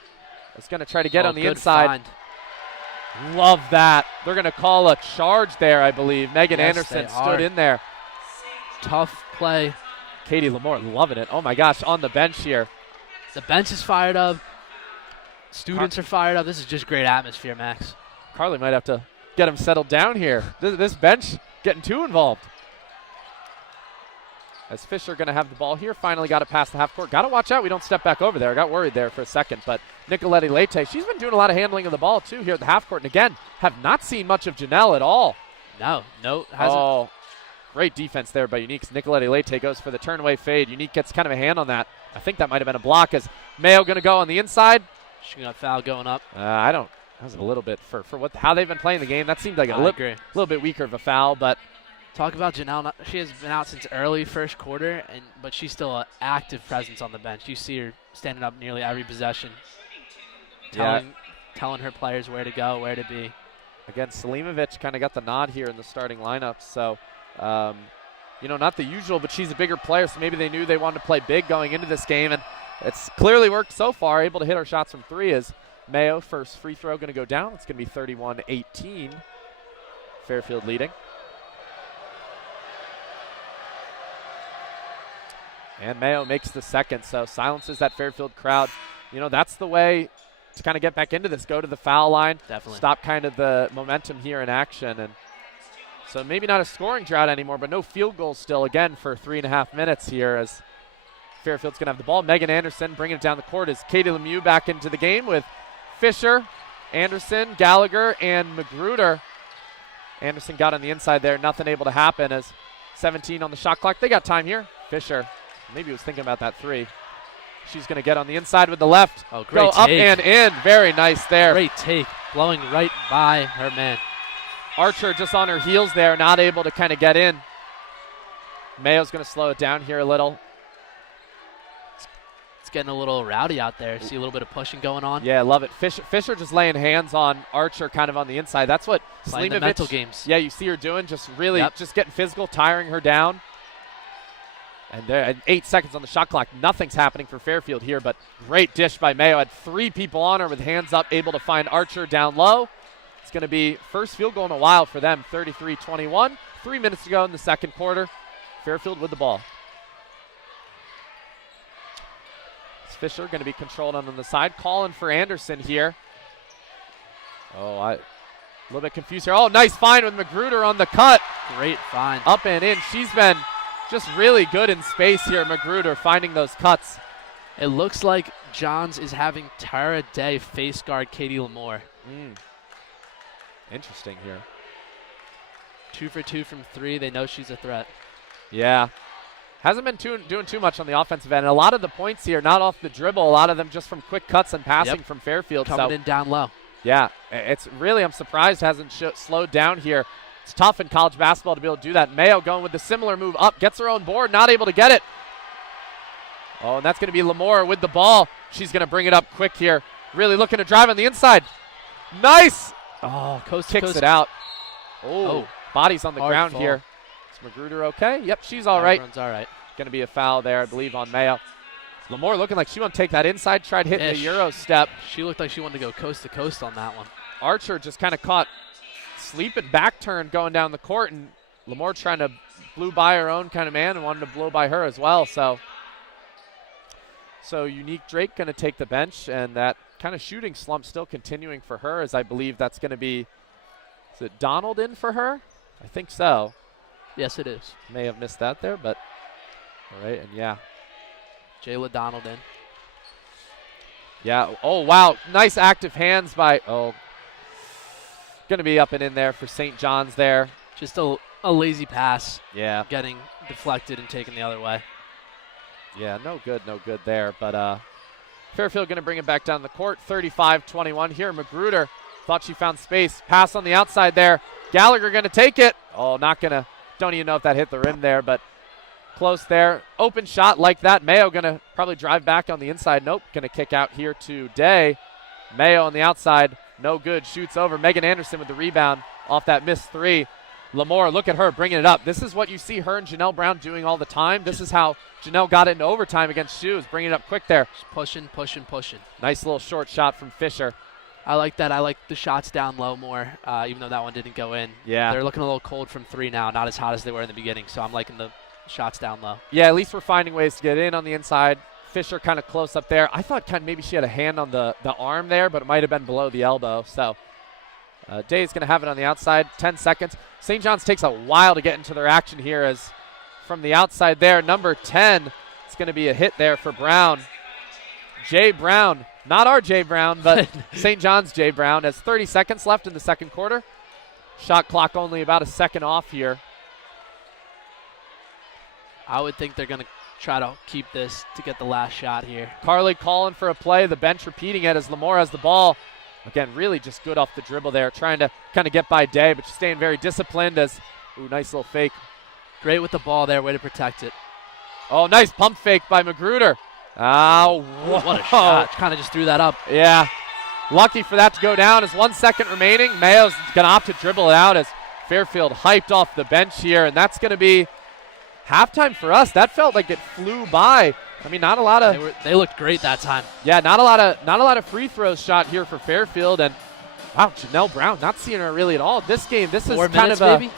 It's going to try to get on the inside. Find. Love that. They're going to call a charge there, I believe. Megan Anderson stood in there. Tough play. Katie Lamore loving it. Oh, my gosh, on the bench here. The bench is fired up. Students are fired up. This is just great atmosphere, Max. Carly might have to get him settled down here. This bench getting too involved. As Fisher going to have the ball here. Finally got it past the half court. Got to watch out we don't step back over there. I got worried there for a second. But Nicoletti Leite, she's been doing a lot of handling of the ball too here at the half court. And again, have not seen much of Janelle at all. No, hasn't. Great defense there by Unique. Nicoletti Leite goes for the turn-away fade. Unique gets kind of a hand on that. I think that might have been a block as Mayo going to go on the inside. She got foul going up. That was a little bit for how they've been playing the game. That seemed like a little bit weaker of a foul, but talk about Janelle. She has been out since early first quarter, but she's still an active presence on the bench. You see her standing up nearly every possession, telling her players where to go, where to be. Again, Selimovic kind of got the nod here in the starting lineup, so not the usual, but she's a bigger player, so maybe they knew they wanted to play big going into this game, and it's clearly worked so far. Able to hit our shots from 3 as Mayo, first free throw going to go down. It's going to be 31-18. Fairfield leading. And Mayo makes the second, so silences that Fairfield crowd. That's the way to kind of get back into this. Go to the foul line. Definitely. Stop kind of the momentum here in action. And so maybe not a scoring drought anymore, but no field goals still again for 3.5 minutes here as Fairfield's going to have the ball. Megan Anderson bringing it down the court as Katie Lemieux back into the game with Fisher, Anderson, Gallagher, and Magruder. Anderson got on the inside there. Nothing able to happen as 17 on the shot clock. They got time here. Fisher maybe was thinking about that three. She's going to get on the inside with the left. Oh, great Go take. up and in. Very nice there. Great take. Blowing right by her man. Archer just on her heels there, not able to kind of get in. Mayo's going to slow it down here a little. It's getting a little rowdy out there. See a little bit of pushing going on. Yeah, love it. Fisher just laying hands on Archer kind of on the inside. That's what Playing the Slimovic, mental games. yeah, you see her doing, just really just getting physical, tiring her down. And there, and 8 seconds on the shot clock. Nothing's happening for Fairfield here, but great dish by Mayo. Had 3 people on her with hands up, able to find Archer down low. It's going to be first field goal in a while for them, 33-21. 3 minutes to go in the second quarter. Fairfield with the ball. It's Fisher going to be controlled on the side. Calling for Anderson here. Oh, a little bit confused here. Oh, nice find with Magruder on the cut. Great find. Up and in. She's been just really good in space here, Magruder, finding those cuts. It looks like Johns is having Tara Day face guard Katie Lamore. Interesting here. 2 for 2 from 3. They know she's a threat. Yeah. Hasn't been doing too much on the offensive end. And a lot of the points here, not off the dribble, a lot of them just from quick cuts and passing from Fairfield. Coming in down low. Yeah, it's really, I'm surprised hasn't slowed down here. It's tough in college basketball to be able to do that. Mayo going with the similar move up, gets her own board, not able to get it. Oh, and that's going to be Lamore with the ball. She's going to bring it up quick here. Really looking to drive on the inside. Nice! Oh, Coast to kicks coast. it out. Oh, body's on the Hard ground fall. here. Is Magruder okay? Yep, she's all right. Everyone's all right. Going to be a foul there, I believe, on Mayo. Lamore looking like she want to take that inside, tried hitting the Euro step. She looked like she wanted to go coast to coast on that one. Archer just kind of caught sleeping back turn going down the court, and Lamore trying to blew by her own kind of man and wanted to blow by her as well. So Unique Drake going to take the bench, and that kind of shooting slump still continuing for her, as I believe that's going to be, is it Donald in for her? I think so. Yes, it is. May have missed that there, but all right, and yeah. Jayla Donald in. Yeah, oh, wow, nice active hands by, going to be up and in there for St. John's there. Just a lazy pass. Yeah. Getting deflected and taken the other way. Yeah, no good there. But Fairfield going to bring it back down the court, 35-21. Here, Magruder thought she found space. Pass on the outside there. Gallagher going to take it. Oh, not going to, don't even know if that hit the rim there, but close there. Open shot like that. Mayo going to probably drive back on the inside. Nope, going to kick out here to Day. Mayo on the outside, no good. Shoots over. Megan Anderson with the rebound off that missed three. Lamore, look at her bringing it up. This is what you see her and Janelle Brown doing all the time. This is how Janelle got it into overtime against Shoes, bringing it up quick there. Just pushing. Nice little short shot from Fisher. I like that. I like the shots down low more, even though that one didn't go in. Yeah. They're looking a little cold from 3 now, not as hot as they were in the beginning, so I'm liking the shots down low. Yeah, at least we're finding ways to get in on the inside. Fisher kind of close up there. I thought kind of maybe she had a hand on the arm there, but it might have been below the elbow. So Day's going to have it on the outside. 10 seconds. St. John's takes a while to get into their action here, as from the outside there, number 10, it's going to be a hit there for Brown. Jay Brown, not our Jay Brown, but St. John's Jay Brown, has 30 seconds left in the second quarter. Shot clock only about a second off here. I would think they're going to try to keep this to get the last shot here. Carly calling for a play. The bench repeating it as Lamore has the ball. Again, really just good off the dribble there, trying to kind of get by Day, but she's staying very disciplined as, ooh, nice little fake. Great with the ball there, way to protect it. Oh, nice pump fake by Magruder. Oh, what a shot. Kind of just threw that up. Yeah. Lucky for that to go down as 1 second remaining. Mayo's going to opt to dribble it out as Fairfield hyped off the bench here, and that's going to be halftime for us. That felt like it flew by. I mean, not a lot of. They looked great that time. Yeah, not a lot of free throws shot here for Fairfield, and wow, Janelle Brown not seeing her really at all. This game, this is kind of a. Maybe?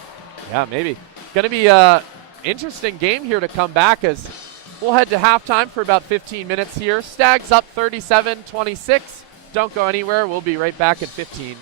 Yeah, maybe. Going to be a interesting game here to come back, as we'll head to halftime for about 15 minutes here. Stags up 37-26. Don't go anywhere. We'll be right back at 15.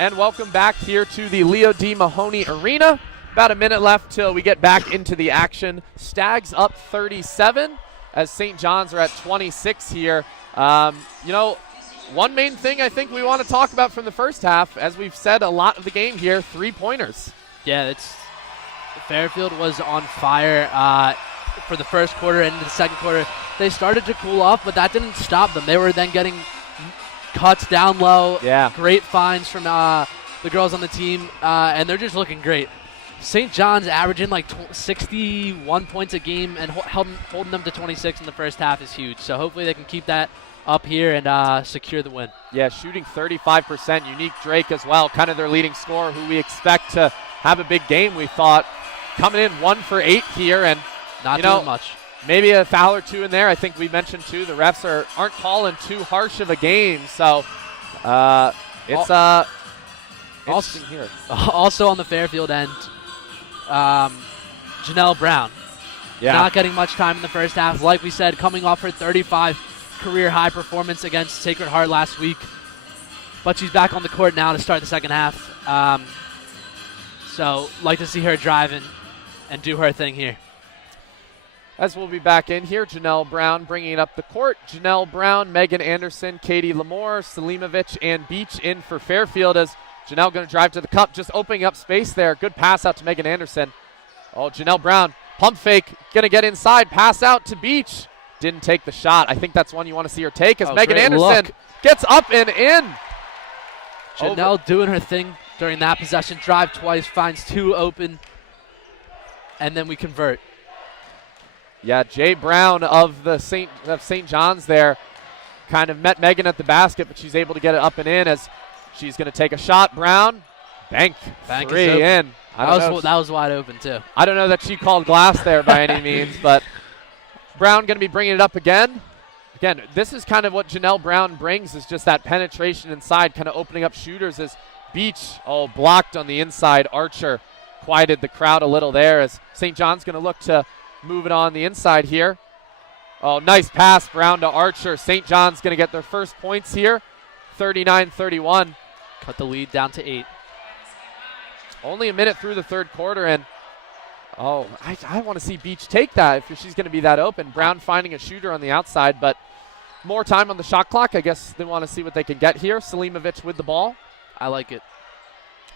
And welcome back here to the Leo D. Mahoney Arena. About a minute left till we get back into the action. Stags up 37 as St. John's are at 26 here. One main thing I think we want to talk about from the first half, as we've said a lot of the game here, 3-pointers. Yeah, Fairfield was on fire for the first quarter and into the second quarter. They started to cool off, but that didn't stop them. They were then getting cuts down low. Yeah. Great finds from the girls on the team, and they're just looking great. St. John's averaging like 61 points a game, and holding them to 26 in the first half is huge. So hopefully they can keep that up here and secure the win. Yeah, shooting 35%. Unique Drake as well, kind of their leading scorer, who we expect to have a big game, we thought. Coming in 1 for 8 here, and not doing much. Maybe a foul or two in there. I think we mentioned too, the refs aren't calling too harsh of a game, so it's interesting here. Also on the Fairfield end, Janelle Brown. Yeah. Not getting much time in the first half. Like we said, coming off her 35 career high performance against Sacred Heart last week. But she's back on the court now to start the second half. So like to see her drive and do her thing here. As we'll be back in here, Janelle Brown bringing it up the court. Janelle Brown, Megan Anderson, Katie Lamore, Selimovic, and Beach in for Fairfield as Janelle going to drive to the cup, just opening up space there. Good pass out to Megan Anderson. Oh, Janelle Brown, pump fake, going to get inside, pass out to Beach. Didn't take the shot. I think that's one you want to see her take as Megan Anderson gets up and in. Janelle doing her thing during that possession. Drive twice, finds 2 open, and then we convert. Yeah, Jay Brown of St. John's there kind of met Megan at the basket, but she's able to get it up and in as she's going to take a shot. Brown, bank 3 in. That was wide open too. I don't know that she called glass there by any means, but Brown going to be bringing it up again. Again, this is kind of what Janelle Brown brings, is just that penetration inside, kind of opening up shooters as Beach, blocked on the inside. Archer quieted the crowd a little there as St. John's going to look to move it on the inside here. Oh, nice pass, Brown to Archer. St. John's going to get their first points here, 39-31. Cut the lead down to 8. Only a minute through the third quarter, and I want to see Beach take that if she's going to be that open. Brown finding a shooter on the outside, but more time on the shot clock. I guess they want to see what they can get here. Selimovic with the ball. I like it.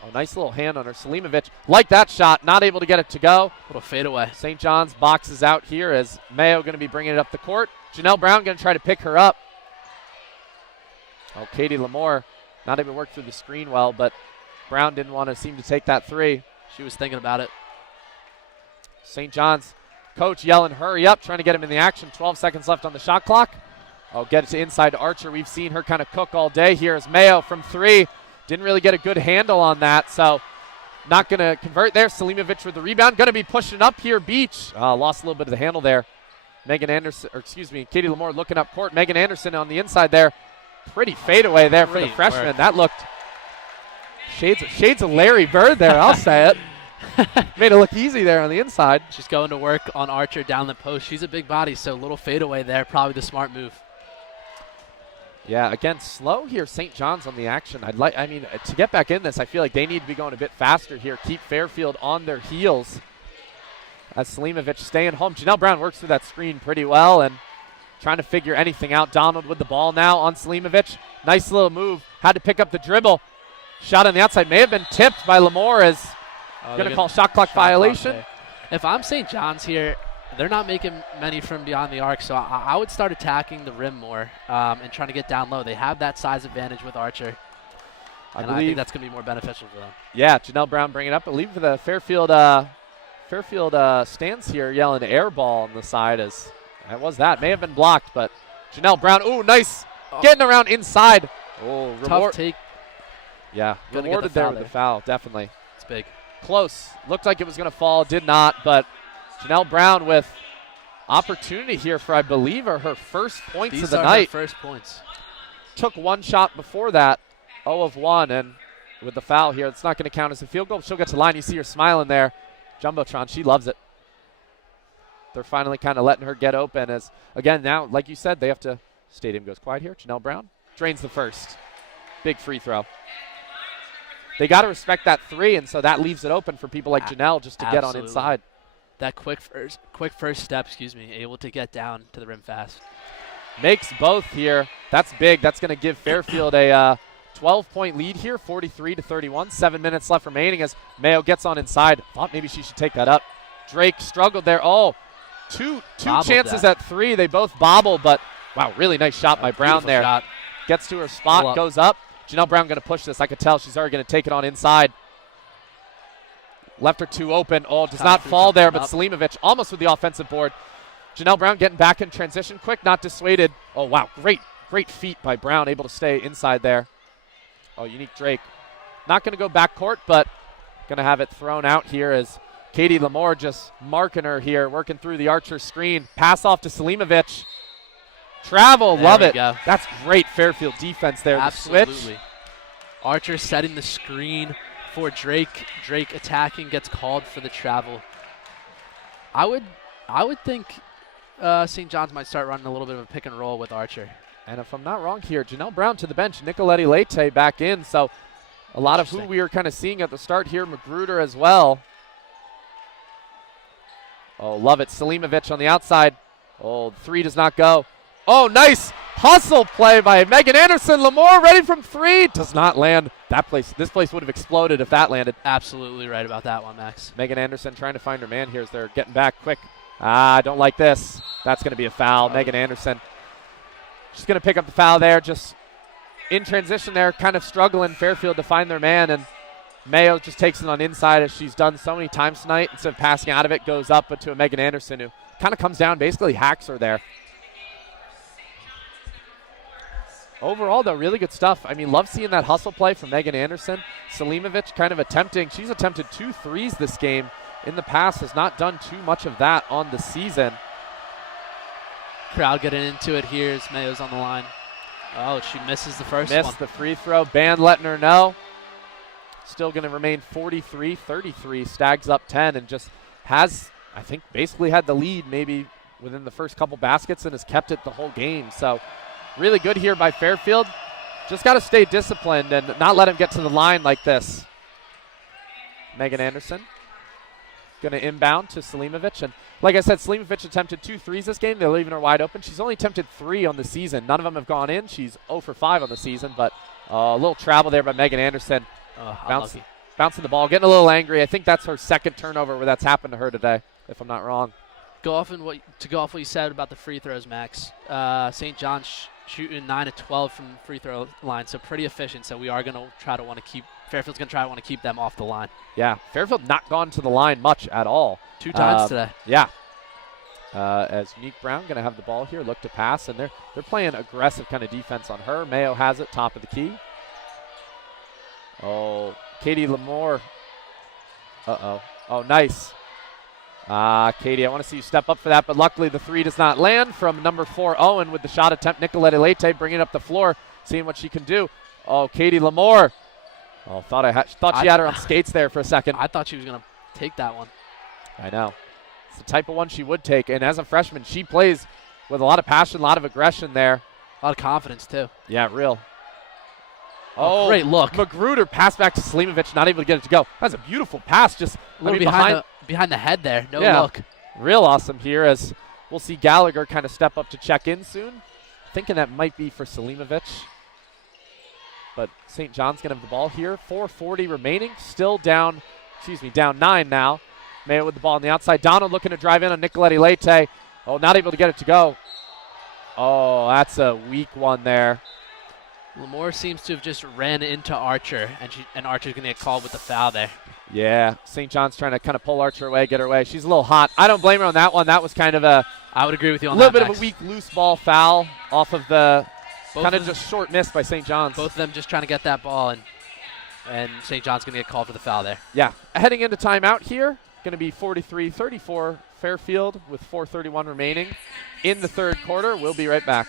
Oh, nice little hand on her. Selimovic, like that shot, not able to get it to go. Little fadeaway. St. John's boxes out here as Mayo going to be bringing it up the court. Janelle Brown going to try to pick her up. Oh, Katie Lamore not able to work through the screen well, but Brown didn't want to seem to take that 3. She was thinking about it. St. John's coach yelling, hurry up, trying to get him in the action. 12 seconds left on the shot clock. Oh, get it to inside to Archer. We've seen her kind of cook all day here as Mayo from 3. Didn't really get a good handle on that, so not going to convert there. Selimovic with the rebound. Going to be pushing up here. Beach lost a little bit of the handle there. Katie Lamore looking up court. Megan Anderson on the inside there. Pretty fadeaway there for the freshman. Work. That looked shades of Larry Bird there, I'll say it. Made it look easy there on the inside. She's going to work on Archer down the post. She's a big body, so a little fadeaway there, probably the smart move. Yeah, again, slow here. St. John's on the action. To get back in this, I feel like they need to be going a bit faster here. Keep Fairfield on their heels. As Selimovic staying home. Janelle Brown works through that screen pretty well and trying to figure anything out. Donald with the ball now on Selimovic. Nice little move. Had to pick up the dribble. Shot on the outside. May have been tipped by Lamore as going to call shot clock violation. If I'm St. John's here, they're not making many from beyond the arc, so I would start attacking the rim more and trying to get down low. They have that size advantage with Archer, and I think that's going to be more beneficial for them. Yeah, Janelle Brown bringing it up. I believe the Fairfield stands here yelling air ball on the side as that was that. May have been blocked, but Janelle Brown, nice. Getting around inside. Tough take. Yeah, rewarded there with the foul, definitely. It's big. Close. Looked like it was going to fall, did not, but Janelle Brown with opportunity here for, I believe, her first points of the night. Her first points. Took one shot before that, 0 of 1, and with the foul here, it's not going to count as a field goal. She'll get to the line. You see her smiling there. Jumbotron, she loves it. They're finally kind of letting her get open as, again, now, like you said, they have to, stadium goes quiet here. Janelle Brown drains the first. Big free throw. they got to respect that 3, and so that leaves it open for people like Janelle just to get on inside. That quick first step, able to get down to the rim fast. Makes both here. That's big. That's going to give Fairfield a 12-point lead here, 43-31. 7 minutes left remaining as Mayo gets on inside. Thought maybe she should take that up. Drake struggled there. Oh, two chances at 3. They both bobble, but wow, really nice shot by Brown there. Shot. Gets to her spot, goes up. Janelle Brown going to push this. I could tell she's already going to take it on inside. Left her 2 open. Oh, does not fall there, but Selimovic almost with the offensive board. Janelle Brown getting back in transition quick, not dissuaded. Oh, wow, great feet by Brown, able to stay inside there. Oh, unique Drake. Not going to go backcourt, but going to have it thrown out here as Katie Lamore just marking her here, working through the Archer screen. Pass off to Selimovic. Travel, love it. Go. That's great Fairfield defense there. Absolutely. The switch. Archer setting the screen for Drake. Drake attacking, gets called for the travel. I would think St. John's might start running a little bit of a pick and roll with Archer. And if I'm not wrong here, Janelle Brown to the bench, Nicoletti Leite back in. So a lot of who we were kind of seeing at the start here, Magruder as well. Oh, love it. Selimovic on the outside. Oh, 3 does not go. Oh, nice hustle play by Megan Anderson. Lamore ready from 3. Does not land. This place would have exploded if that landed. Absolutely right about that one, Max. Megan Anderson trying to find her man here as they're getting back quick. I don't like this. That's going to be a foul. Megan Anderson. She's going to pick up the foul there. Just in transition there, kind of struggling Fairfield to find their man. And Mayo just takes it on inside as she's done so many times tonight. Instead of passing out of it, goes up to a Megan Anderson who kind of comes down, basically hacks her there. Overall, though, really good stuff. I mean, love seeing that hustle play from Megan Anderson. Selimovic kind of attempting. She's attempted 2 threes this game. In the past, has not done too much of that on the season. Crowd getting into it here as Mayo's on the line. Oh, she misses the first one. Missed the free throw. Band letting her know. Still going to remain 43-33. Stags up 10 and just has, I think, basically had the lead maybe within the first couple baskets and has kept it the whole game. So really good here by Fairfield. Just got to stay disciplined and not let him get to the line like this. Megan Anderson going to inbound to Selimovic. And like I said, Selimovic attempted 2 threes this game. They're leaving her wide open. She's only attempted 3 on the season. None of them have gone in. She's 0 for 5 on the season, but a little travel there by Megan Anderson. Bouncing the ball, getting a little angry. I think that's her second turnover where that's happened to her today, if I'm not wrong. Go off what you said about the free throws, Max. St. John's shooting 9 of 12 from the free throw line, so pretty efficient. So we are going to try to want to keep Fairfield's going to try to want to keep them off the line. Yeah, Fairfield not gone to the line much at all. 2 times today. Yeah. As Unique Brown going to have the ball here, look to pass, and they're playing aggressive kind of defense on her. Mayo has it, top of the key. Oh, Katie Lamore. Uh-oh. Oh, nice. Katie, I want to see you step up for that, but luckily the 3 does not land from number 4, Owen, with the shot attempt. Nicolette Leite bringing up the floor, seeing what she can do. Oh, Katie Lamore. Oh, thought she had her on skates there for a second. I thought she was going to take that one. I know. It's the type of one she would take, and as a freshman, she plays with a lot of passion, a lot of aggression there. A lot of confidence, too. Yeah, real. Oh, great look. Magruder pass back to Selimovic, not able to get it to go. That's a beautiful pass, just a little behind the head there. No look. Real awesome here as we'll see Gallagher kind of step up to check in soon. Thinking that might be for Selimovic. But St. John's going to have the ball here. 4:40 remaining. Still down 9 now. Mayo with the ball on the outside. Donald looking to drive in on Nicoletti Leite. Oh, not able to get it to go. Oh, that's a weak one there. Lamore seems to have just ran into Archer, and Archer's going to get called with the foul there. Yeah, St. John's trying to kind of pull Archer away, get her away. She's a little hot. I don't blame her on that one. That was kind of I would agree with you on that, a little bit of a weak loose ball foul off of the kind of just short miss by St. John's. Both of them just trying to get that ball, and St. John's going to get called for the foul there. Yeah, heading into timeout here. Going to be 43-34 Fairfield with 4:31 remaining in the third quarter. We'll be right back.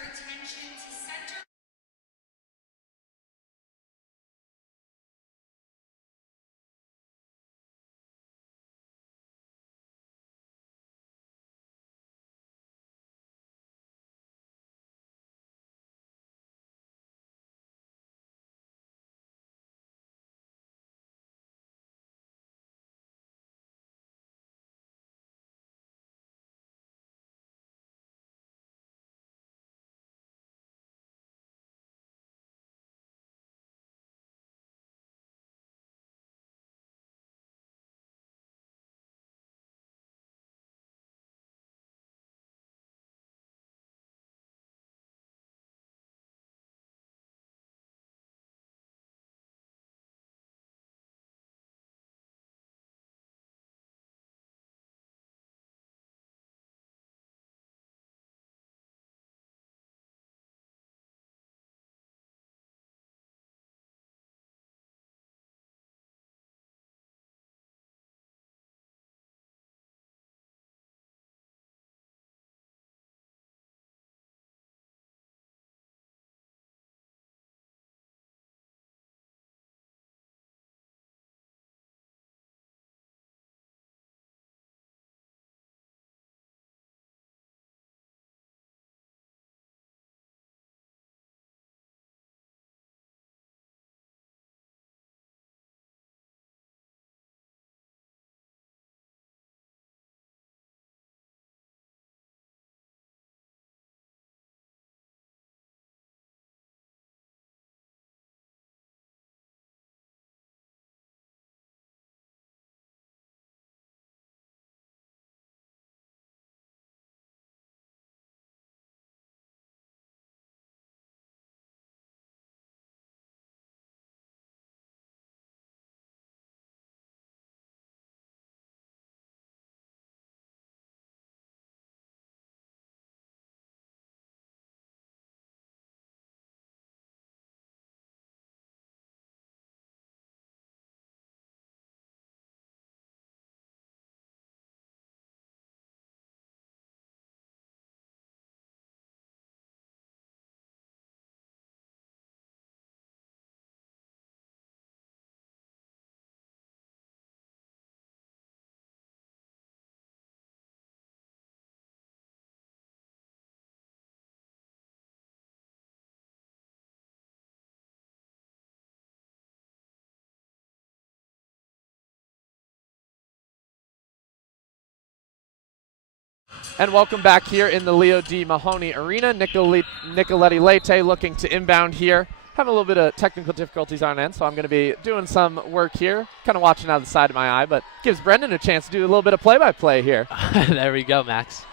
And welcome back here in the Leo D. Mahoney Arena. Nicoletti Lete looking to inbound here. Having a little bit of technical difficulties on end, so I'm going to be doing some work here. Kind of watching out of the side of my eye, but gives Brendan a chance to do a little bit of play-by-play here. There we go, Max.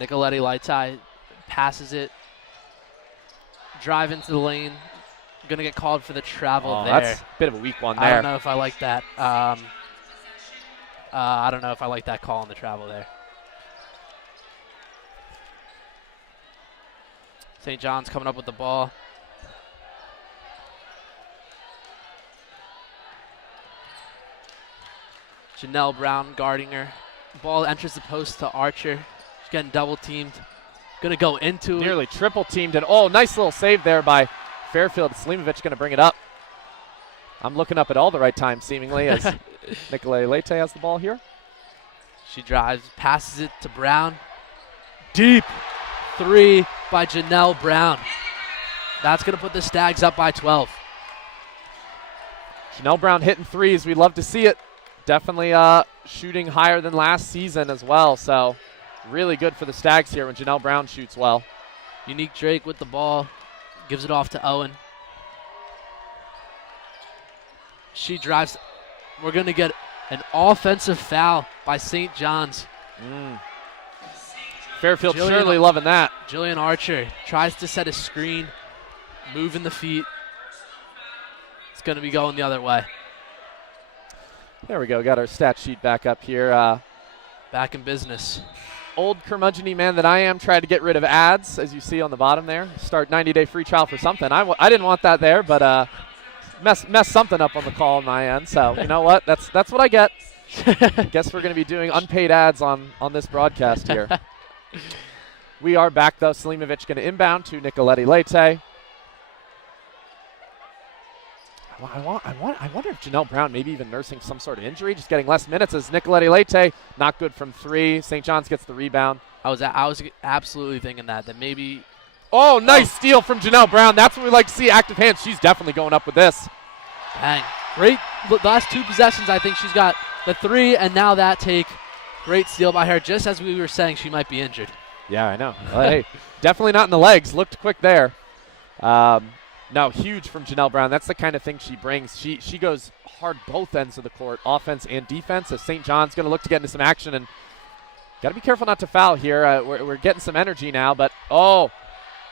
Nicoletti Lete passes it. Drive into the lane. Going to get called for the travel there. That's a bit of a weak one there. I don't know if I like that. I don't know if I like that call on the travel there. St. John's coming up with the ball. Janelle Brown guarding her. Ball enters the post to Archer. She's getting double teamed. Going to go into it. Nearly triple teamed. And oh, nice little save there by Fairfield. Slimovich going to bring it up. I'm looking up at all the right times, seemingly, as Nicoletti Lete has the ball here. She drives, passes it to Brown. Deep three by Janelle Brown. That's going to put the Stags up by 12. Janelle Brown hitting threes. We'd love to see it. Definitely shooting higher than last season as well. So really good for the Stags here when Janelle Brown shoots well. Unique Drake with the ball. Gives it off to Owen. She drives. We're going to get an offensive foul by St. John's. Fairfield surely loving that. Jillian Archer tries to set a screen, moving the feet. It's going to be going the other way. There we go. Got our stat sheet back up here. Back in business. Old curmudgeon-y man that I am, tried to get rid of ads, as you see on the bottom there. Start 90-day free trial for something. I didn't want that there, but mess something up on the call on my end. So you know what? That's what I get. Guess we're going to be doing unpaid ads on this broadcast here. We are back though. Slimovich going to inbound to Nicoletti Lete. I wonder if Janelle Brown maybe even nursing some sort of injury, just getting less minutes as Nicoletti Lete not good from three. St. John's gets the rebound. I was absolutely thinking that maybe. Oh, nice steal from Janelle Brown. That's what we like to see. Active hands. She's definitely going up with this. Dang. Great. The last two possessions, I think she's got the three and now that take. Great steal by her, just as we were saying she might be injured. Yeah, I know. Well, hey, definitely not in the legs. Looked quick there. No, huge from Janelle Brown. That's the kind of thing she brings. She goes hard both ends of the court, offense and defense, as St. John's going to look to get into some action. And got to be careful not to foul here. We're getting some energy now, but, oh,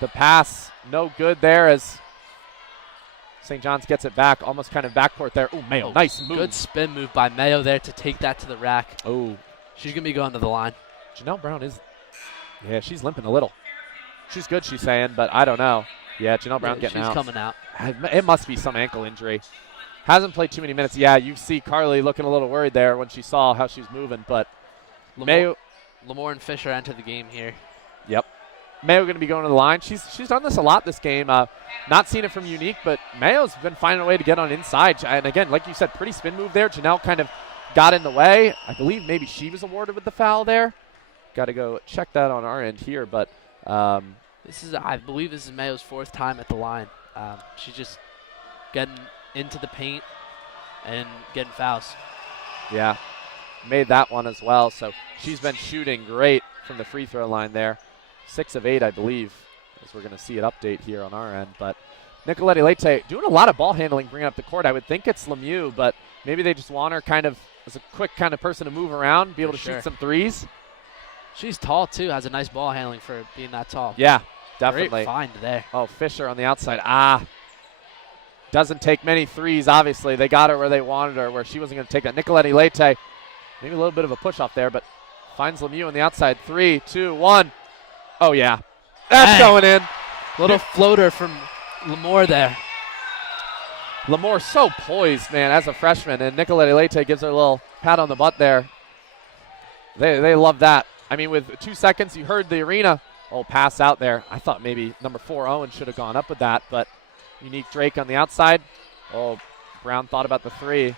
the pass no good there as St. John's gets it back, almost kind of backcourt there. Oh, Mayo, nice move. Good spin move by Mayo there to take that to the rack. Oh. She's going to be going to the line. Janelle Brown yeah, she's limping a little. She's good, she's saying, but I don't know. Yeah, Janelle Brown getting out. She's coming out. It must be some ankle injury. Hasn't played too many minutes. Yeah, you see Carly looking a little worried there when she saw how she was moving, but Mayo. Lamore and Fisher enter the game here. Yep. Mayo going to be going to the line. She's done this a lot this game. Not seen it from Unique, but Mayo's been finding a way to get on inside. And again, like you said, pretty spin move there. Janelle kind of got in the way. I believe maybe she was awarded with the foul there. Got to go check that on our end here, but I believe this is Mayo's fourth time at the line. She's just getting into the paint and getting fouls. Yeah, made that one as well. So she's been shooting great from the free throw line there. 6 of 8, I believe, as we're going to see an update here on our end. But Nicoletti Lete doing a lot of ball handling, bringing up the court. I would think it's Lemieux, but maybe they just want her kind of as a quick kind of person to move around, be able to shoot some threes. She's tall, too. Has a nice ball handling for being that tall. Yeah, definitely. Great find there. Oh, Fisher on the outside. Doesn't take many threes, obviously. They got her where they wanted her, where she wasn't going to take that. Nicoletti Lete, maybe a little bit of a push off there, but finds Lemieux on the outside. 3, 2, 1. Oh, yeah. That's going in. Little floater from Lamore there. Lamore so poised, man, as a freshman, and Nicoletti Lete gives her a little pat on the butt there. They love that. I mean, with 2 seconds, you heard the arena. Oh, pass out there. I thought maybe number 4, Owen, should have gone up with that, but Unique Drake on the outside. Oh, Brown thought about the 3.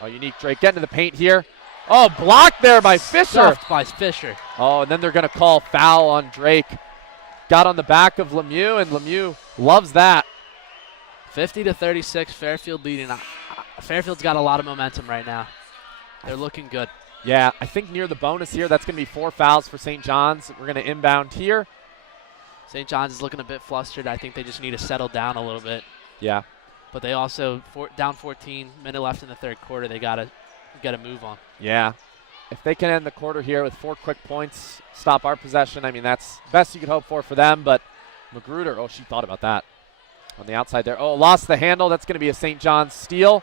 Oh, Unique Drake getting to the paint here. Oh, blocked there by Fisher. Stuffed by Fisher. Oh, and then they're going to call foul on Drake. Got on the back of Lemieux, and Lemieux loves that. 50-36, Fairfield leading. Fairfield's got a lot of momentum right now. They're looking good. Yeah, I think near the bonus here, that's going to be 4 fouls for St. John's. We're going to inbound here. St. John's is looking a bit flustered. I think they just need to settle down a little bit. Yeah. But they also, down 14, minute left in the third quarter, they got to get a move on. Yeah. If they can end the quarter here with 4 quick points, stop our possession, I mean, that's the best you could hope for them. But Magruder, she thought about that on the outside there. Lost the handle. That's going to be a St. John's steal.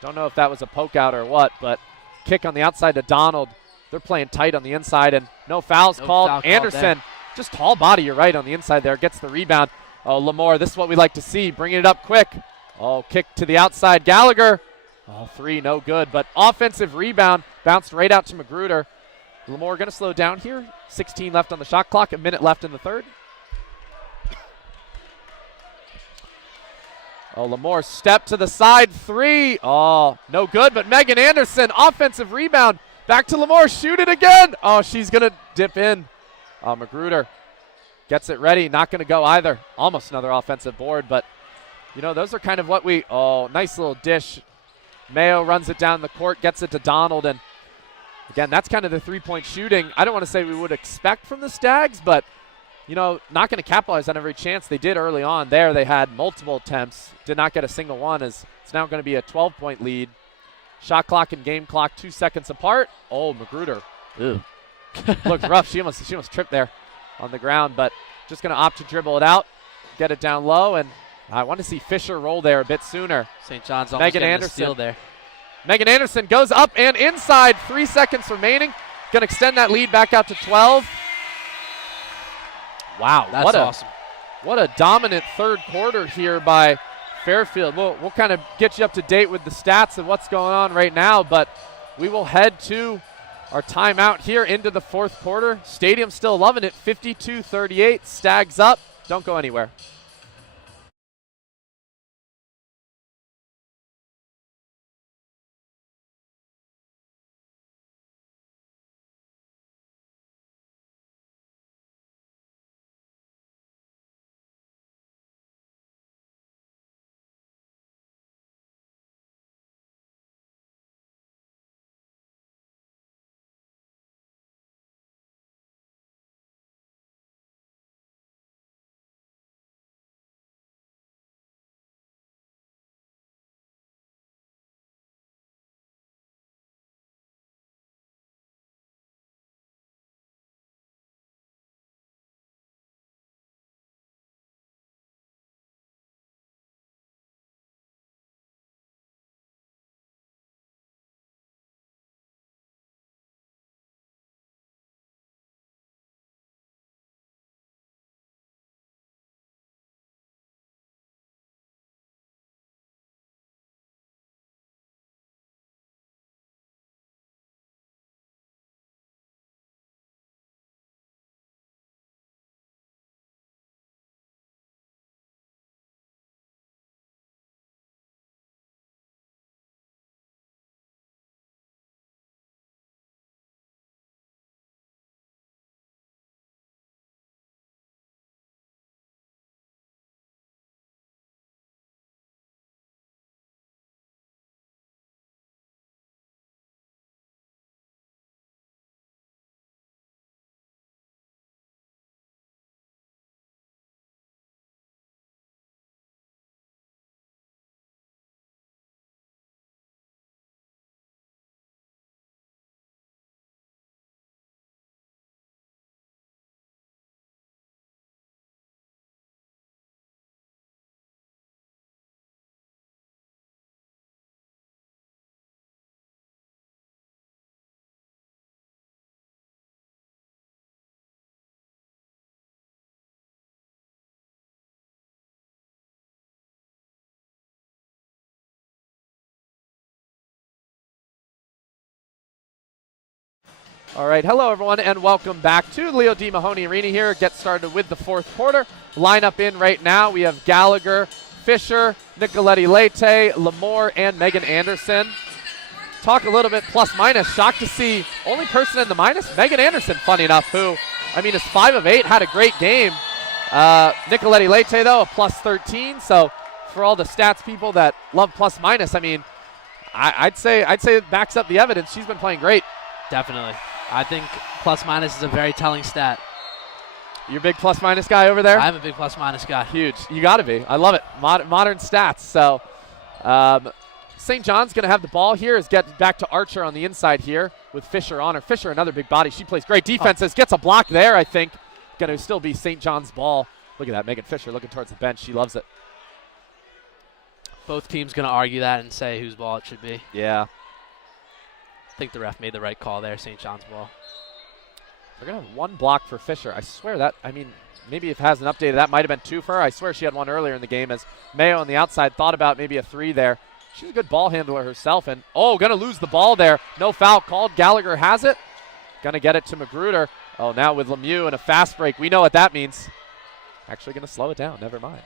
Don't know if that was a poke out or what, but kick on the outside to Donald. They're playing tight on the inside, and no fouls called. Foul Anderson, just tall body, you're right, on the inside there, gets the rebound. Lamore, this is what we like to see, bringing it up quick. Kick to the outside, Gallagher. 3, no good, but offensive rebound, bounced right out to Magruder. Lamore going to slow down here. 16 left on the shot clock, a minute left in the third. Lamore step to the side, 3. No good, but Megan Anderson, offensive rebound. Back to Lamore, shoot it again. She's going to dip in. Magruder gets it ready, not going to go either. Almost another offensive board, but, those are kind of what we, nice little dish. Mayo runs it down the court, gets it to Donald, and again, that's kind of the three-point shooting. I don't want to say we would expect from the Stags, but not going to capitalize on every chance they did early on. There they had multiple attempts, did not get a single one, as it's now going to be a 12-point lead. Shot clock and game clock 2 seconds apart. Magruder. Looked rough. She almost tripped there on the ground, but just going to opt to dribble it out, get it down low, and I want to see Fisher roll there a bit sooner. St. John's almost getting a steal there. Megan Anderson goes up and inside. 3 seconds remaining. Going to extend that lead back out to 12. Wow, that's awesome. What a dominant third quarter here by Fairfield. We'll kind of get you up to date with the stats and what's going on right now, but we will head to our timeout here into the fourth quarter. Stadium still loving it, 52-38. Stags up. Don't go anywhere. All right, hello everyone, and welcome back to Leo D. Mahoney Arena here. Get started with the fourth quarter. Lineup in right now, we have Gallagher, Fisher, Nicoletti Leite, Lamore, and Megan Anderson. Talk a little bit plus minus. Shocked to see only person in the minus, Megan Anderson, funny enough, who, is 5 of 8, had a great game. Nicoletti Leite, though, a plus 13. So for all the stats people that love plus minus, I'd say it backs up the evidence. She's been playing great. Definitely. I think plus-minus is a very telling stat. You're a big plus-minus guy over there? I'm a big plus-minus guy. Huge. You got to be. I love it. Modern stats. So St. John's going to have the ball here. Is get back to Archer on the inside here with Fisher on her. Fisher, another big body. She plays great defenses. Gets a block there, I think. Going to still be St. John's ball. Look at that. Megan Fisher looking towards the bench. She loves it. Both teams going to argue that and say whose ball it should be. Yeah. I think the ref made the right call there, St. John's ball. They're going to have one block for Fisher. I swear that, maybe if it hasn't updated, that might have been 2 for her. I swear she had one earlier in the game as Mayo on the outside thought about maybe a 3 there. She's a good ball handler herself. And, going to lose the ball there. No foul called. Gallagher has it. Going to get it to Magruder. Oh, now with Lemieux and a fast break. We know what that means. Actually going to slow it down. Never mind.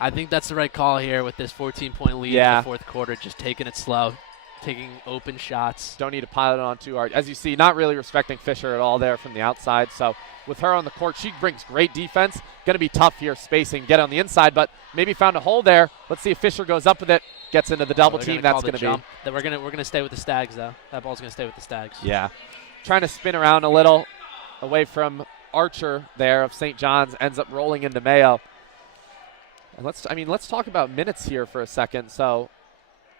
I think that's the right call here with this 14-point lead in the fourth quarter, just taking it slow, taking open shots. Don't need to pile it on too hard. As you see, not really respecting Fisher at all there from the outside. So with her on the court, she brings great defense. Going to be tough here spacing, get on the inside, but maybe found a hole there. Let's see if Fisher goes up with it, gets into the double team. That's going to be. We're gonna stay with the Stags though. That ball's going to stay with the Stags. Yeah. Trying to spin around a little away from Archer there of St. John's, ends up rolling into Mayo. And let's talk about minutes here for a second. So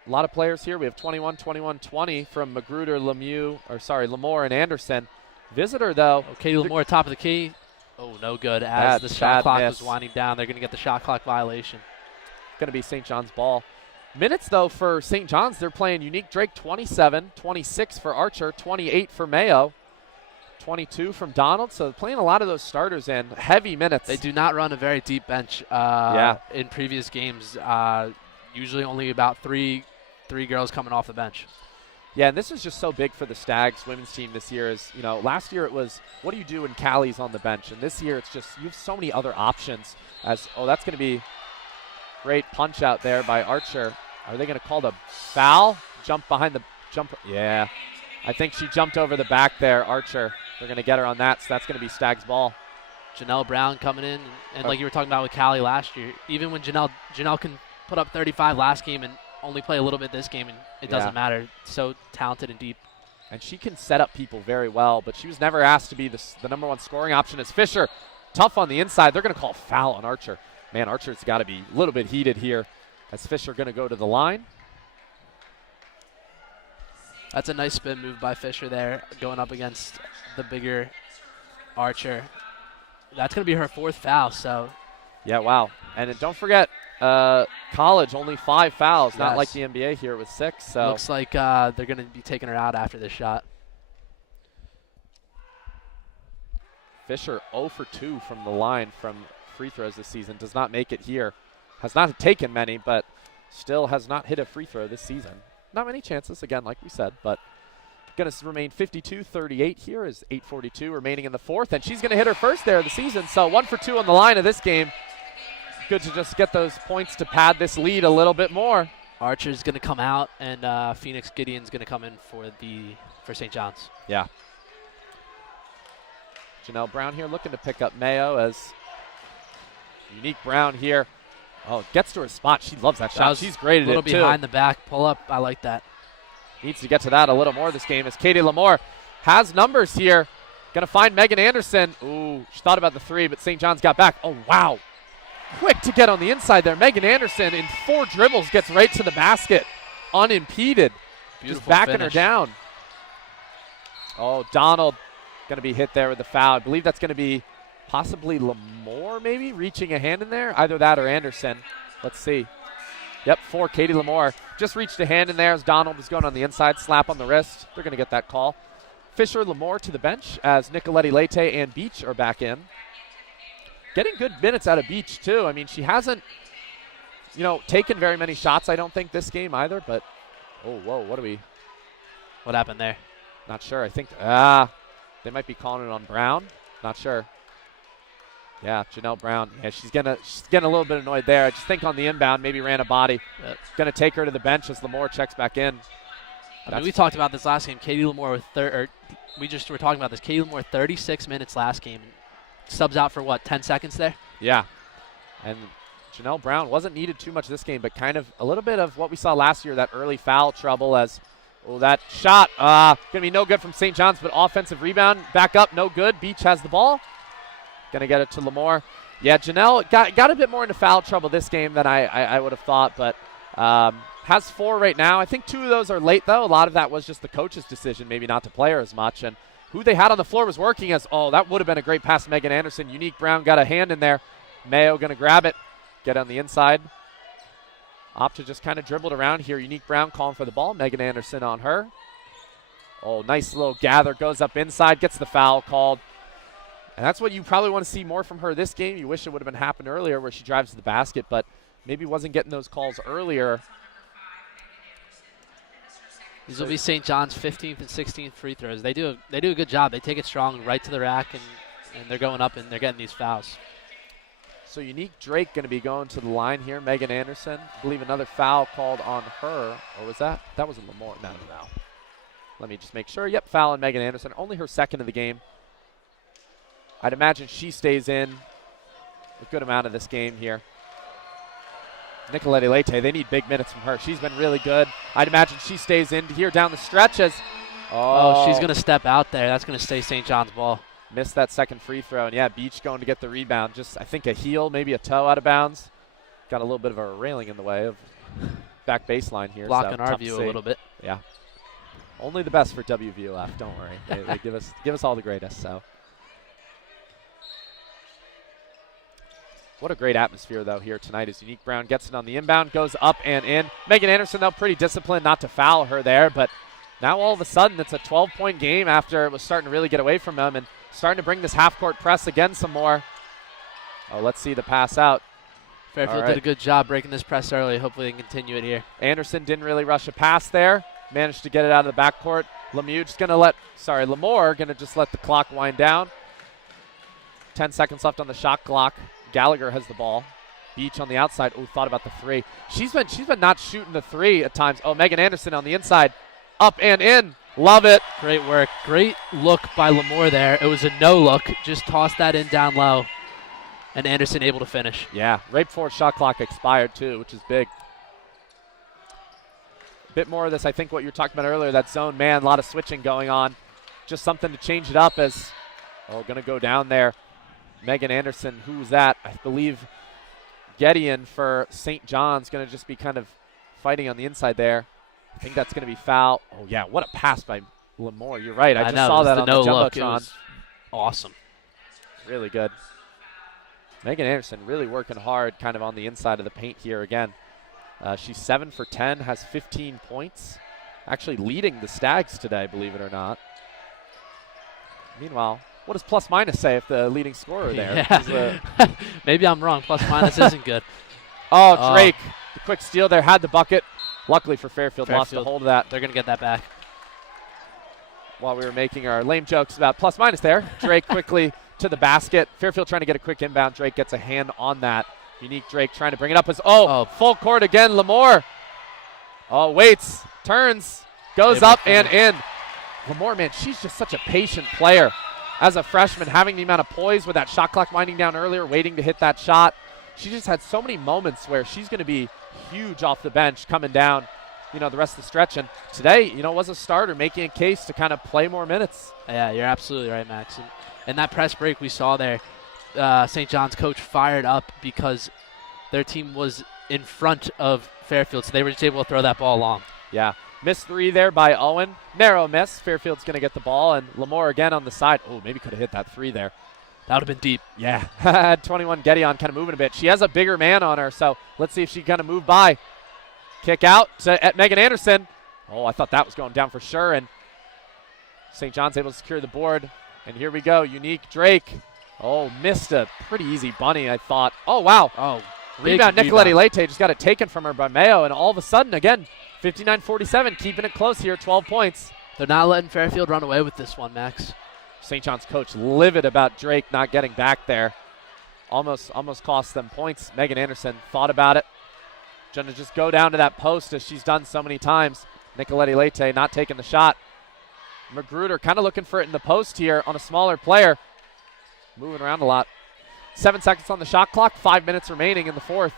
a lot of players here. We have 21, 21, 20 from Magruder, Lamore and Anderson. Visitor, though. Katie Lamore, top of the key. Oh, no good. As the shot clock was winding down, they're going to get the shot clock violation. Going to be St. John's ball. Minutes, though, for St. John's, they're playing Unique Drake 27, 26 for Archer, 28 for Mayo, 22 from Donald. So playing a lot of those starters in heavy minutes. They do not run a very deep bench in previous games. Usually only about three girls coming off the bench. Yeah, and this is just so big for the Stags women's team this year. Last year it was, what do you do when Callie's on the bench? And this year it's just, you have so many other options. That's going to be great punch out there by Archer. Are they going to call the foul? Jump behind the jumper. Yeah, I think she jumped over the back there, Archer. They're going to get her on that, so that's going to be Stags ball. Janelle Brown coming in, and like you were talking about with Callie last year, even when Janelle can put up 35 last game and only play a little bit this game, and it doesn't matter. So talented and deep. And she can set up people very well, but she was never asked to be the number one scoring option as Fisher. Tough on the inside. They're going to call foul on Archer. Man, Archer's got to be a little bit heated here as Fisher going to go to the line. That's a nice spin move by Fisher there, going up against the bigger Archer. That's going to be her 4th foul. So, yeah, wow. And then don't forget, college only 5 fouls, not like the NBA here with 6. So looks like they're going to be taking her out after this shot. Fisher 0 for 2 from the line from free throws this season. Does not make it here. Has not taken many, but still has not hit a free throw this season. Not many chances, again, like we said, but going to remain 52-38 here as 8:42 remaining in the 4th, and she's going to hit her first there of the season. So 1 for 2 on the line of this game. Good to just get those points to pad this lead a little bit more. Archer's going to come out, and Phoenix Gideon's going to come in for St. John's. Yeah. Janelle Brown here looking to pick up Mayo as Unique Brown here. Oh, gets to her spot. She loves that shot. She's great at it, too. A little behind the back. Pull up. I like that. Needs to get to that a little more this game as Katie Lamore has numbers here. Going to find Megan Anderson. Ooh, she thought about the 3, but St. John's got back. Oh, wow. Quick to get on the inside there. Megan Anderson in 4 dribbles gets right to the basket unimpeded. Beautiful just backing finish. her down. Oh, Donald going to be hit there with the foul. I believe that's going to be possibly Lamore maybe reaching a hand in there. Either that or Anderson. Let's see. Yep, for Katie Lamore. Just reached a hand in there as Donald was going on the inside. Slap on the wrist. They're going to get that call. Fisher, Lamore to the bench as Nicoletti Leite and Beach are back in. Getting good minutes out of Beach, too. I mean, she hasn't, taken very many shots, I don't think, this game either. But, oh, whoa, what happened there? Not sure. I think, they might be calling it on Brown. Not sure. Yeah, Janelle Brown. Yeah, she's getting a little bit annoyed there. I just think on the inbound, maybe ran a body. Going to take her to the bench as Lamore checks back in. We talked about this last game. Katie Lamore we just were talking about this. Katie Lamore 36 minutes last game. Subs out for 10 seconds there? Yeah. And Janelle Brown wasn't needed too much this game, but kind of a little bit of what we saw last year, that early foul trouble as Oh, that shot going to be no good from St. John's, but offensive rebound. Back up, no good. Beach has the ball. Going to get it to Lamore. Yeah, Janelle got a bit more into foul trouble this game than I would have thought, but has 4 right now. I think 2 of those are late, though. A lot of that was just the coach's decision maybe not to play her as much. And who they had on the floor was working as, that would have been a great pass to Megan Anderson. Unique Brown got a hand in there. Mayo going to grab it, get on the inside. Opta just kind of dribbled around here. Unique Brown calling for the ball. Megan Anderson on her. Oh, nice little gather. Goes up inside, gets the foul called. And that's what you probably want to see more from her this game. You wish it would have been happened earlier where she drives to the basket, but maybe wasn't getting those calls earlier. These will be St. John's 15th and 16th free throws. They do a good job. They take it strong right to the rack, and they're going up and they're getting these fouls. So Unique Drake going to be going to the line here. Megan Anderson, I believe another foul called on her. Or was that? That wasn't Lamore. No. Let me just make sure. Yep, foul on Megan Anderson. Only her second of the game. I'd imagine she stays in a good amount of this game here. Nicolette Leite, they need big minutes from her. She's been really good. I'd imagine she stays in here down the stretch as she's going to step out there. That's going to stay St. John's ball. Missed that second free throw. And, yeah, Beach going to get the rebound. Just, I think, a heel, maybe a toe out of bounds. Got a little bit of a railing in the way of back baseline here. Blocking so our view a little bit. Yeah. Only the best for WVOF. Don't worry. They give us all the greatest. So. What a great atmosphere, though, here tonight as Unique Brown gets it on the inbound, goes up and in. Megan Anderson, though, pretty disciplined not to foul her there, but now all of a sudden it's a 12-point game after it was starting to really get away from them and starting to bring this half-court press again some more. Oh, let's see the pass out. Fairfield did a good job breaking this press early. Hopefully they can continue it here. Anderson didn't really rush a pass there. Managed to get it out of the backcourt. Lamore going to just let the clock wind down. 10 seconds left on the shot clock. Gallagher has the ball. Beach on the outside. Oh, thought about the three. She's been not shooting the three at times. Oh, Megan Anderson on the inside. Up and in. Love it. Great work. Great look by Lamore there. It was a no look. Just tossed that in down low. And Anderson able to finish. Yeah, right before shot clock expired too, which is big. A bit more of this, I think what you were talking about earlier, that zone man, a lot of switching going on. Just something to change it up as, going to go down there. Megan Anderson, who's that? I believe Gideon for St. John's going to just be kind of fighting on the inside there. I think that's going to be foul. Oh, yeah, what a pass by Lamore. You're right. I just saw that on the Jumbotron. It was awesome. Really good. Megan Anderson really working hard kind of on the inside of the paint here again. She's 7 for 10, has 15 points. Actually leading the Stags today, believe it or not. Meanwhile, what does plus minus say if the leading scorer there? Yeah. Maybe I'm wrong. Plus minus isn't good. Oh, Drake, the quick steal there, had the bucket. Luckily for Fairfield, lost a hold of that. They're going to get that back. While we were making our lame jokes about plus minus there, Drake quickly to the basket. Fairfield trying to get a quick inbound. Drake gets a hand on that. Unique Drake trying to bring it up as, full court again, Lamore. Oh, waits, turns, goes up and in. Lamore, man, she's just such a patient player. As a freshman, having the amount of poise with that shot clock winding down earlier, waiting to hit that shot. She just had so many moments where she's going to be huge off the bench coming down, the rest of the stretch. And today, was a starter making a case to kind of play more minutes. Yeah, you're absolutely right, Max. And that press break we saw there, St. John's coach fired up because their team was in front of Fairfield, so they were just able to throw that ball long. Yeah. Missed three there by Owen. Narrow miss. Fairfield's going to get the ball, and Lamore again on the side. Oh, maybe could have hit that three there. That would have been deep. Yeah. 21 Gideon kind of moving a bit. She has a bigger man on her, so let's see if she can kind of move by. Kick out at Megan Anderson. Oh, I thought that was going down for sure, and St. John's able to secure the board. And here we go. Unique Drake. Oh, missed a pretty easy bunny, I thought. Oh, wow. Oh, rebound. Nicolette Leite just got it taken from her by Mayo, and all of a sudden, again, 59-47, keeping it close here, 12 points. They're not letting Fairfield run away with this one, Max. St. John's coach livid about Drake not getting back there. Almost cost them points. Megan Anderson thought about it. Trying to just go down to that post as she's done so many times. Nicolette Leite not taking the shot. Magruder kind of looking for it in the post here on a smaller player. Moving around a lot. 7 seconds on the shot clock, 5 minutes remaining in the fourth.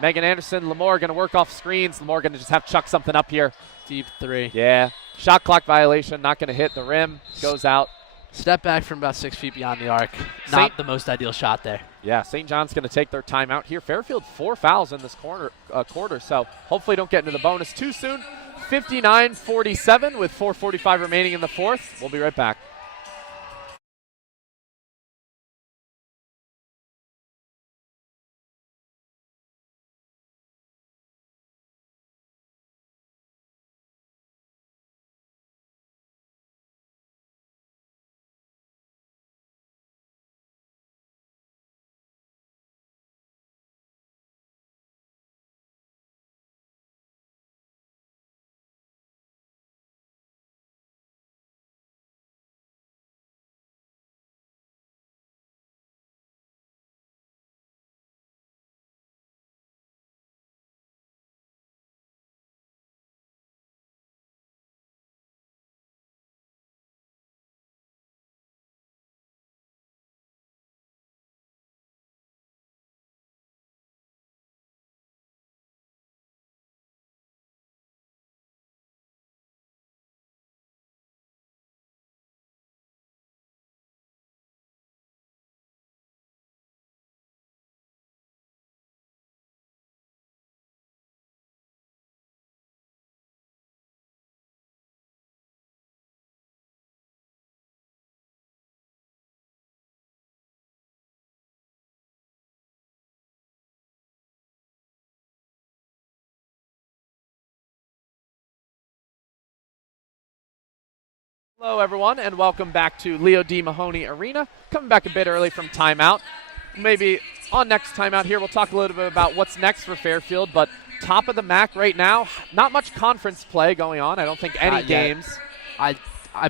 Megan Anderson, Lamore going to work off screens. Lamore going to just have to chuck something up here. Deep three. Yeah. Shot clock violation, not going to hit the rim, goes out. Step back from about 6 feet beyond the arc. Not the most ideal shot there. Yeah, St. John's going to take their timeout here. Fairfield 4 fouls in this quarter, so hopefully don't get into the bonus too soon. 59-47 with 4:45 remaining in the fourth. We'll be right back. Hello, everyone, and welcome back to Leo D. Mahoney Arena. Coming back a bit early from timeout. Maybe on next timeout here, we'll talk a little bit about what's next for Fairfield, but top of the MAC right now, not much conference play going on. I don't think any games. I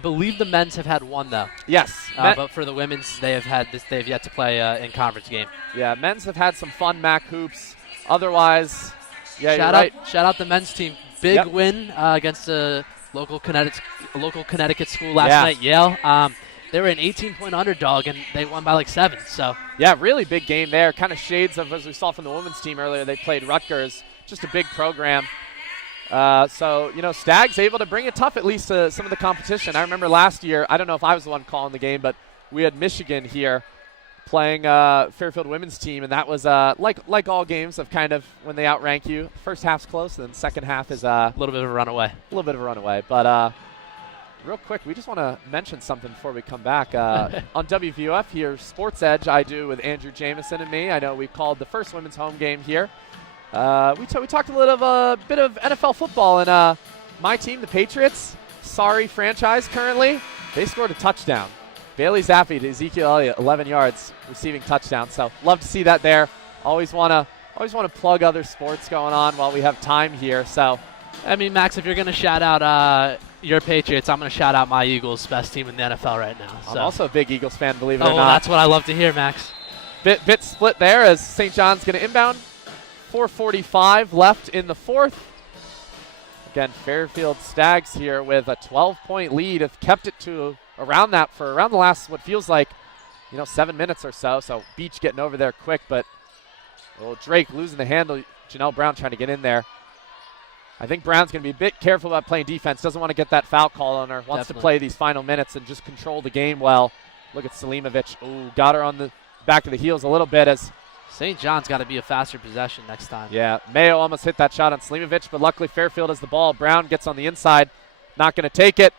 believe the men's have had one, though. Yes. But for the women's, they've yet to play in conference game. Yeah, men's have had some fun MAC hoops. Otherwise, yeah, shout out the men's team. Big win against a local Connecticut school last night, Yale. They were an 18-point underdog, and they won by like 7. So yeah, really big game there. Kind of shades of, as we saw from the women's team earlier, they played Rutgers. Just a big program. So, Stags able to bring it tough, at least to some of the competition. I remember last year, I don't know if I was the one calling the game, but we had Michigan here playing Fairfield women's team, and that was like all games of kind of when they outrank you. First half's close, and then second half is a little bit of a runaway. But real quick, we just want to mention something before we come back. On WVOF here, Sports Edge, I do with Andrew Jameson and me. I know we called the first women's home game here. We talked a bit of NFL football, and my team, the Patriots, sorry franchise currently, they scored a touchdown. Bailey Zappi to Ezekiel Elliott, 11 yards, receiving touchdown. So love to see that there. Always want to plug other sports going on while we have time here. So, I mean, Max, if you're going to shout out your Patriots, I'm going to shout out my Eagles, best team in the NFL right now. So. I'm also a big Eagles fan, believe it or not. not. That's what I love to hear, Max. Bit split there as St. John's going to inbound. 4:45 left in the fourth. Again, Fairfield Stags here with a 12-point lead. Have kept it to around that for around the last, what feels like, 7 minutes or so. So Beach getting over there quick, but Drake losing the handle. Janelle Brown trying to get in there. I think Brown's going to be a bit careful about playing defense. Doesn't want to get that foul call on her. Wants to play these final minutes and just control the game well. Look at Selimovic. Ooh, got her on the back of the heels a little bit as St. John's got to be a faster possession next time. Yeah, Mayo almost hit that shot on Selimovic, but luckily Fairfield has the ball. Brown gets on the inside. Not going to take it.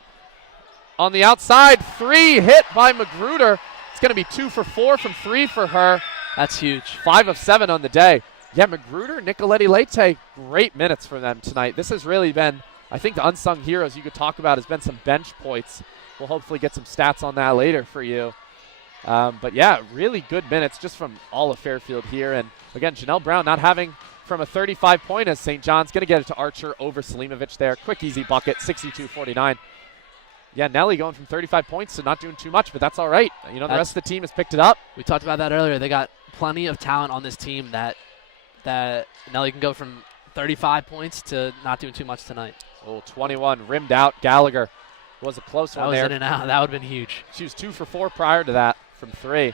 On the outside, 3 hit by Magruder. It's going to be 2 for 4 from 3 for her. That's huge. 5 of 7 on the day. Yeah, Magruder, Nicoletti Leite, great minutes for them tonight. This has really been, I think, the unsung heroes you could talk about has been some bench points. We'll hopefully get some stats on that later for you. But yeah, really good minutes just from all of Fairfield here. And again, Janelle Brown not having from a 35-point as St. John's going to get it to Archer over Selimovic there. Quick, easy bucket, 62-49. Yeah, Nelly going from 35 points to not doing too much, but that's all right. The rest of the team has picked it up. We talked about that earlier. They got plenty of talent on this team that Nelly can go from 35 points to not doing too much tonight. 21, rimmed out. Gallagher was a close one there. That was in and out. That would have been huge. She was 2 for 4 prior to that from 3.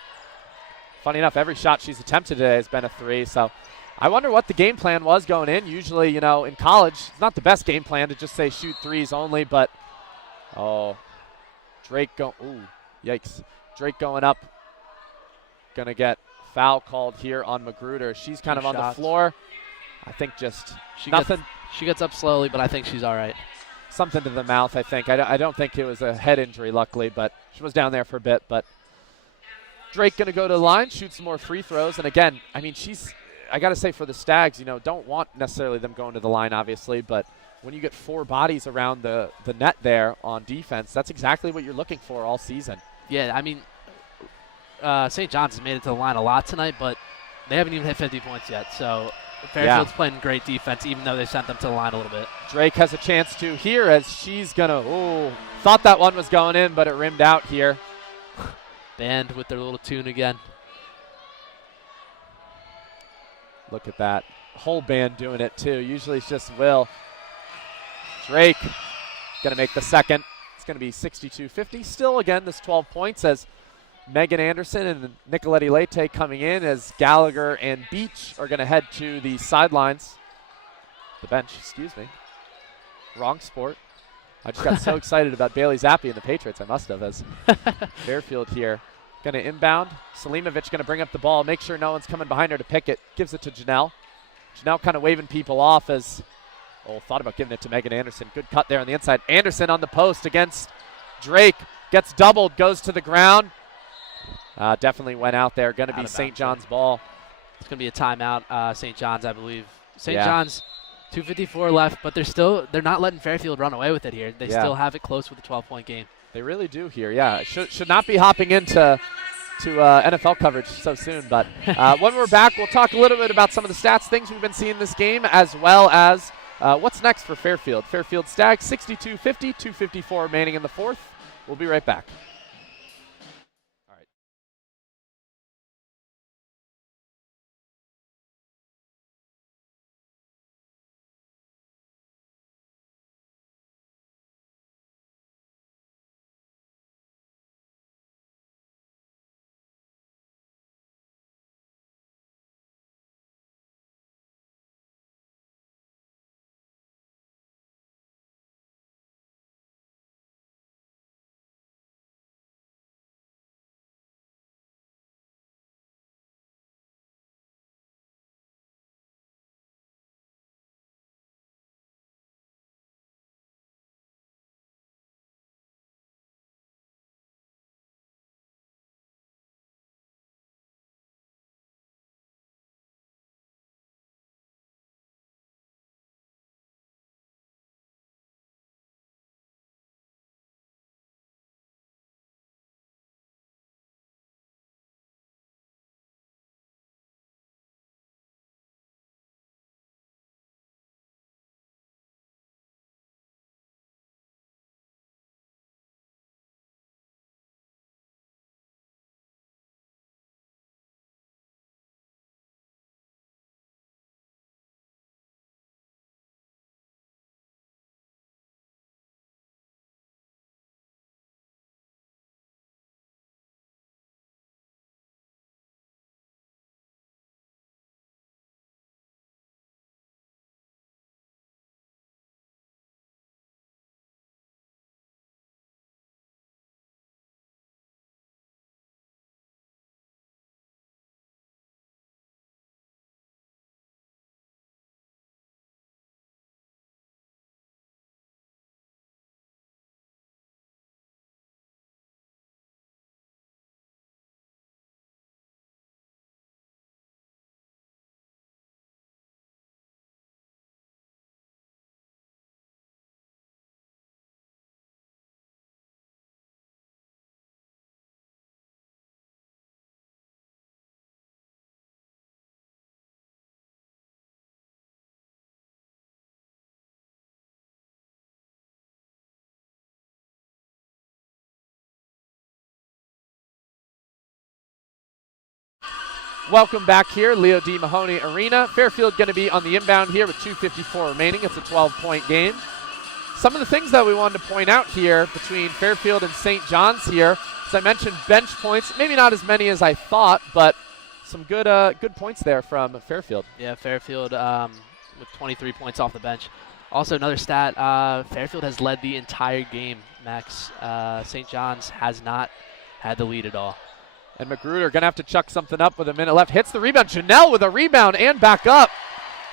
Funny enough, every shot she's attempted today has been a 3. So I wonder what the game plan was going in. Usually, in college, it's not the best game plan to just say shoot threes only, but Oh, Drake ooh, yikes. Drake going up. Going to get foul called here on Magruder. She's kind of on the floor. I think just nothing. She gets up slowly, but I think she's all right. Something to the mouth, I think. I don't think it was a head injury, luckily, but she was down there for a bit. But Drake going to go to the line, shoot some more free throws. And again, I mean, I got to say for the Stags, don't want necessarily them going to the line, obviously, but when you get 4 bodies around the net there on defense, that's exactly what you're looking for all season. Yeah, I mean, St. John's has made it to the line a lot tonight, but they haven't even hit 50 points yet. So Fairfield's playing great defense, even though they sent them to the line a little bit. Drake has a chance to here as she's going to, thought that one was going in, but it rimmed out here. Band with their little tune again. Look at that. Whole band doing it, too. Usually it's just Will. Drake going to make the second. It's going to be 62-50. Still, again, this 12 points as Megan Anderson and Nicoletti Leite coming in as Gallagher and Beach are going to head to the sidelines. The bench, excuse me. Wrong sport. I just got so excited about Bailey Zappi and the Patriots. I must have, as Fairfield here. Going to inbound. Selimovic going to bring up the ball, make sure no one's coming behind her to pick it. Gives it to Janelle. Janelle kind of waving people off as, thought about giving it to Megan Anderson. Good cut there on the inside. Anderson on the post against Drake. Gets doubled, goes to the ground. Definitely went out there. Going to be St. John's ball. It's going to be a timeout, St. John's, I believe. St. John's, 2:54 left, but they're not letting Fairfield run away with it here. They still have it close with a 12-point game. They really do here, yeah. Should not be hopping into NFL coverage so soon. But when we're back, we'll talk a little bit about some of the stats, things we've been seeing this game, as well as what's next for Fairfield. Fairfield Stags 62-50, 2:54 remaining in the fourth. We'll be right back. Welcome back here, Leo D. Mahoney Arena. Fairfield going to be on the inbound here with 2:54 remaining. It's a 12-point game. Some of the things that we wanted to point out here between Fairfield and St. John's here, as I mentioned, bench points, maybe not as many as I thought, but some good points there from Fairfield. Yeah, Fairfield with 23 points off the bench. Also, another stat, Fairfield has led the entire game, Max. St. John's has not had the lead at all. And Magruder going to have to chuck something up with a minute left. Hits the rebound. Janelle with a rebound and back up.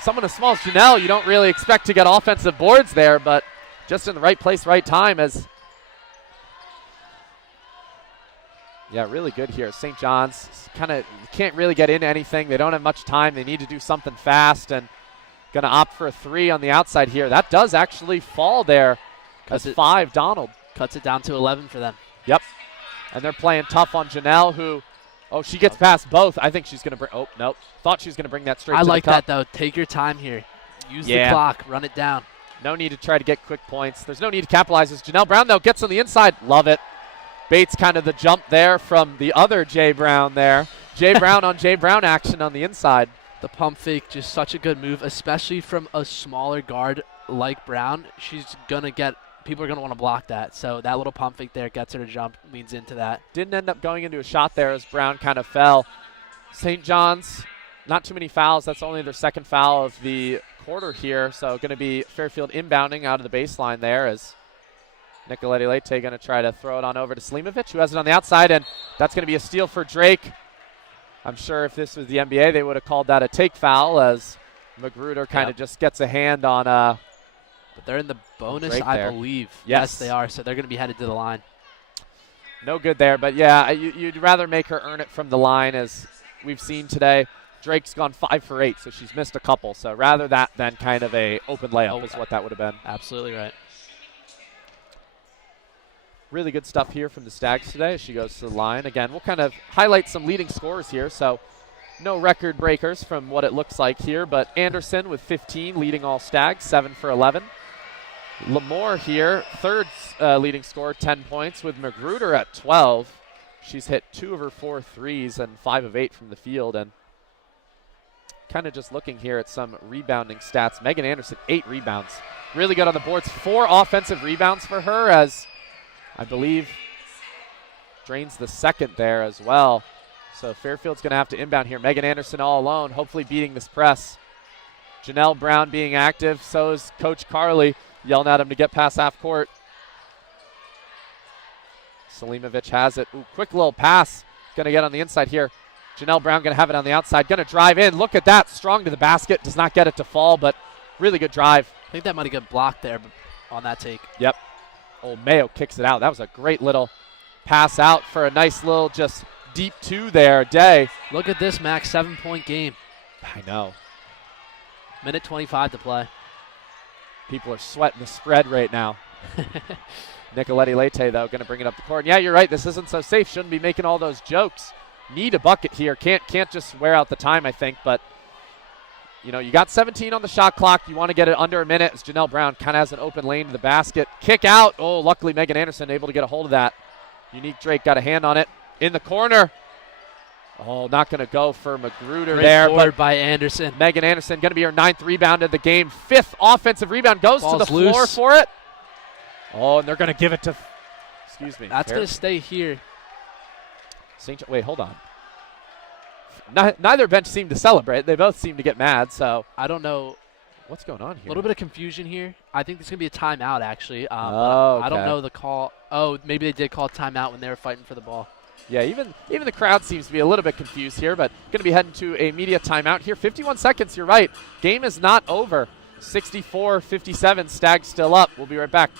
Someone as small as Janelle, you don't really expect to get offensive boards there, but just in the right place, right time as yeah, really good here. St. John's kind of can't really get into anything. They don't have much time. They need to do something fast and going to opt for a 3 on the outside here. That does actually fall there as 5, Donald. Cuts it down to 11 for them. Yep. And they're playing tough on Janelle, who, she gets past both. I think she's going to bring, nope. Thought she was going to bring that straight to the cup. I like that, though. Take your time here. Use the clock. Run it down. No need to try to get quick points. There's no need to capitalize. As Janelle Brown, though, gets on the inside. Love it. Bates kind of the jump there from the other Jay Brown there. Jay Brown on Jay Brown action on the inside. The pump fake, just such a good move, especially from a smaller guard like Brown. She's going to get, people are going to want to block that. So that little pump fake there gets her to jump, leans into that. Didn't end up going into a shot there as Brown kind of fell. St. John's, not too many fouls. That's only their second foul of the quarter here. So going to be Fairfield inbounding out of the baseline there as Nicoletti Leite going to try to throw it on over to Slimovic, who has it on the outside, and that's going to be a steal for Drake. I'm sure if this was the NBA, they would have called that a take foul as Magruder kind of just gets a hand on But they're in the bonus, Drake I there. believe. Yes, they are, so they're going to be headed to the line. No good there, but yeah, you'd rather make her earn it from the line, as we've seen today. Drake's gone 5 for 8, so she's missed a couple. So rather that than kind of a open layup is what that would have been. Absolutely right. Really good stuff here from the Stags today as she goes to the line. Again, we'll kind of highlight some leading scorers here. So no record breakers from what it looks like here, but Anderson with 15 leading all Stags, 7 for 11. Lamore here, third leading scorer, 10 points, with Magruder at 12. She's hit 2 of her 4 threes and 5 of 8 from the field. And kind of just looking here at some rebounding stats. Megan Anderson, 8 rebounds. Really good on the boards. 4 offensive rebounds for her, as I believe drains the second there as well. So Fairfield's going to have to inbound here. Megan Anderson all alone, hopefully beating this press. Janelle Brown being active. So is Coach Carly, yelling at him to get past half court. Selimovic has it. Ooh, quick little pass. Going to get on the inside here. Janelle Brown going to have it on the outside. Going to drive in. Look at that. Strong to the basket. Does not get it to fall, but really good drive. I think that might have got blocked there on that take. Yep. Old Mayo kicks it out. That was a great little pass out for a nice little just deep 2 there. Day. Look at this, Max. 7-point game. I know. Minute 25 to play. People are sweating the spread right now. Nicoletti Leite, though, going to bring it up the court. And yeah, you're right. This isn't so safe. Shouldn't be making all those jokes. Need a bucket here. Can't just wear out the time, I think. But, you know, you got 17 on the shot clock. You want to get it under a minute as Janelle Brown kind of has an open lane to the basket. Kick out. Oh, luckily Megan Anderson able to get a hold of that. Unique Drake got a hand on it. In the corner. Oh, not going to go for Magruder there. But by Anderson. Megan Anderson going to be her 9th rebound of the game. 5th offensive rebound. Goes to the floor loose. for it. Oh, and they're going to give it to, excuse me. That's going to stay here. Wait, hold on. Neither bench seemed to celebrate. They both seemed to get mad, so. I don't know. What's going on here? A little bit of confusion here. I think there's going to be a timeout, actually. Okay. I don't know the call. Oh, maybe they did call timeout when they were fighting for the ball. Yeah, even the crowd seems to be a little bit confused here, but going to be heading to a media timeout here. 51 seconds, you're right. Game is not over. 64-57, Stags still up. We'll be right back.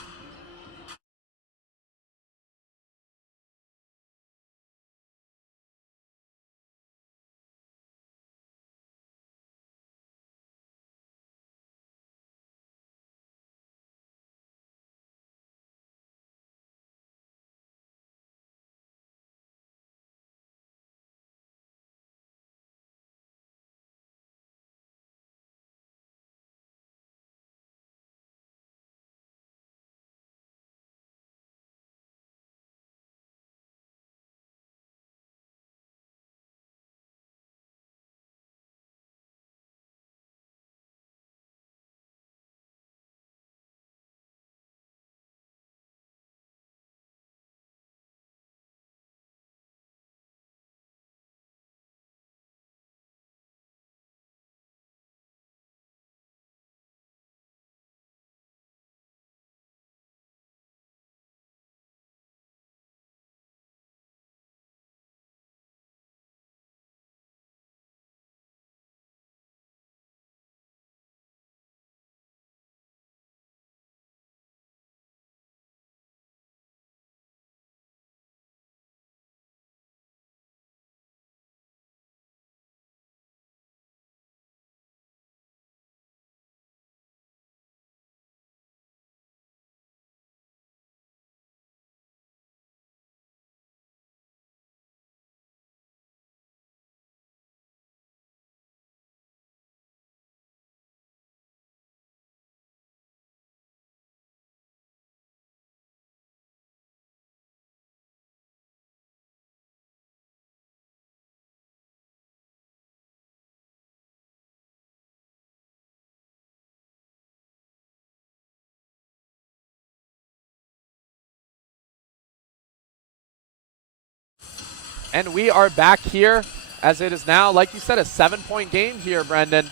And we are back here as it is now, like you said, a 7-point game here, Brendan.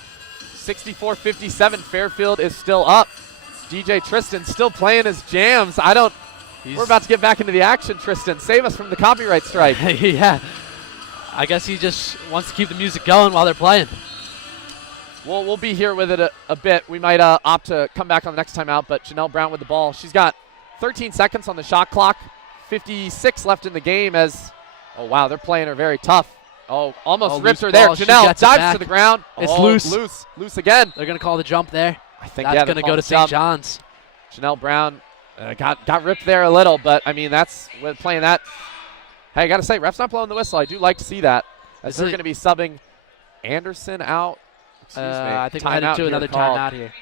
64-57, Fairfield is still up. DJ Tristan still playing his jams. We're about to get back into the action, Tristan. Save us from the copyright strike. Yeah. I guess he just wants to keep the music going while they're playing. We'll be here with it a bit. We might opt to come back on the next time out, but Janelle Brown with the ball. She's got 13 seconds on the shot clock, 56 left in the game as, oh, wow, they're playing her very tough. Oh, almost ripped her there. Janelle dives to the ground. It's loose again. They're going to call the jump there. I think that's going to go to St. John's. Janelle Brown got ripped there a little, but, I mean, that's with playing that. Hey, I got to say, ref's not blowing the whistle. I do like to see that as they're going to be subbing Anderson out. Excuse me. I think we're headed to another timeout here.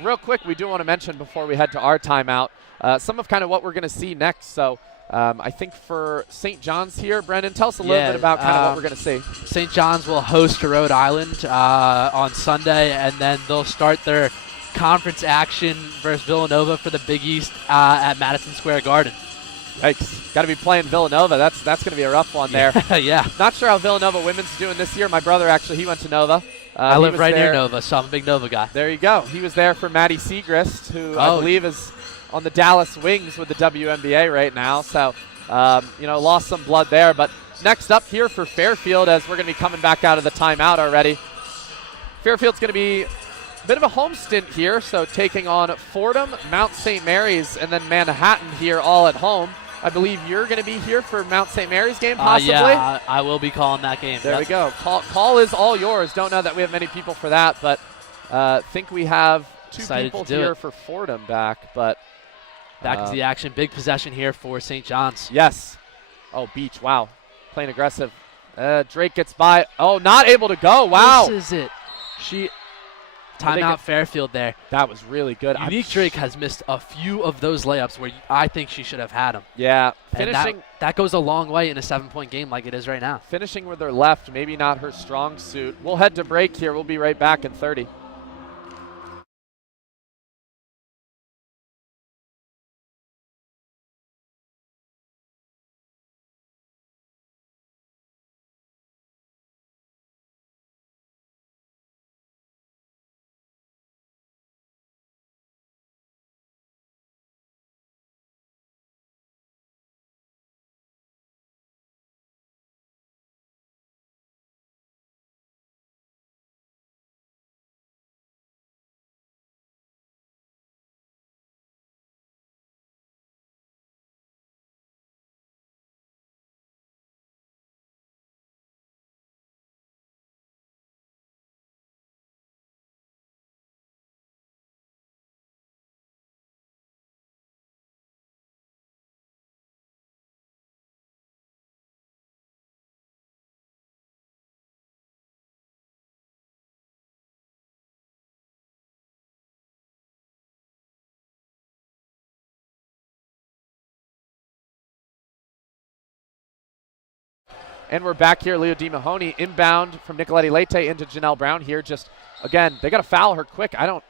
Real quick, we do want to mention before we head to our timeout some of kind of what we're going to see next. So I think for St. John's here, Brendan, tell us a little bit about kind of what we're going to see. St. John's will host Rhode Island on Sunday, and then they'll start their conference action versus Villanova for the Big East at Madison Square Garden. Yikes. Got to be playing Villanova. That's going to be a rough one there. Yeah. Not sure how Villanova women's doing this year. My brother, actually, he went to Nova. I live right near Nova, so I'm a big Nova guy. There you go. He was there for Maddie Segrist, who I believe is on the Dallas Wings with the WNBA right now. So, lost some blood there. But next up here for Fairfield, as we're going to be coming back out of the timeout already, Fairfield's going to be a bit of a home stint here. So taking on Fordham, Mount St. Mary's, and then Manhattan here all at home. I believe you're going to be here for Mount St. Mary's game, possibly? Yeah, I will be calling that game. There we go. Call is all yours. Don't know that we have many people for that, but think we have two people here for Fordham back. But back to the action. Big possession here for St. John's. Yes. Oh, Beach. Wow. Playing aggressive. Drake gets by. Oh, not able to go. Wow. This is it. Timeout Fairfield there. That was really good. Unique Drake has missed a few of those layups where I think she should have had them. Yeah. Finishing. That goes a long way in a 7-point game like it is right now. Finishing with her left, maybe not her strong suit. We'll head to break here. We'll be right back in 30. And we're back here. Leo DiMahoney inbound from Nicoletti Leite into Janelle Brown here. Just, again, they got to foul her quick. I don't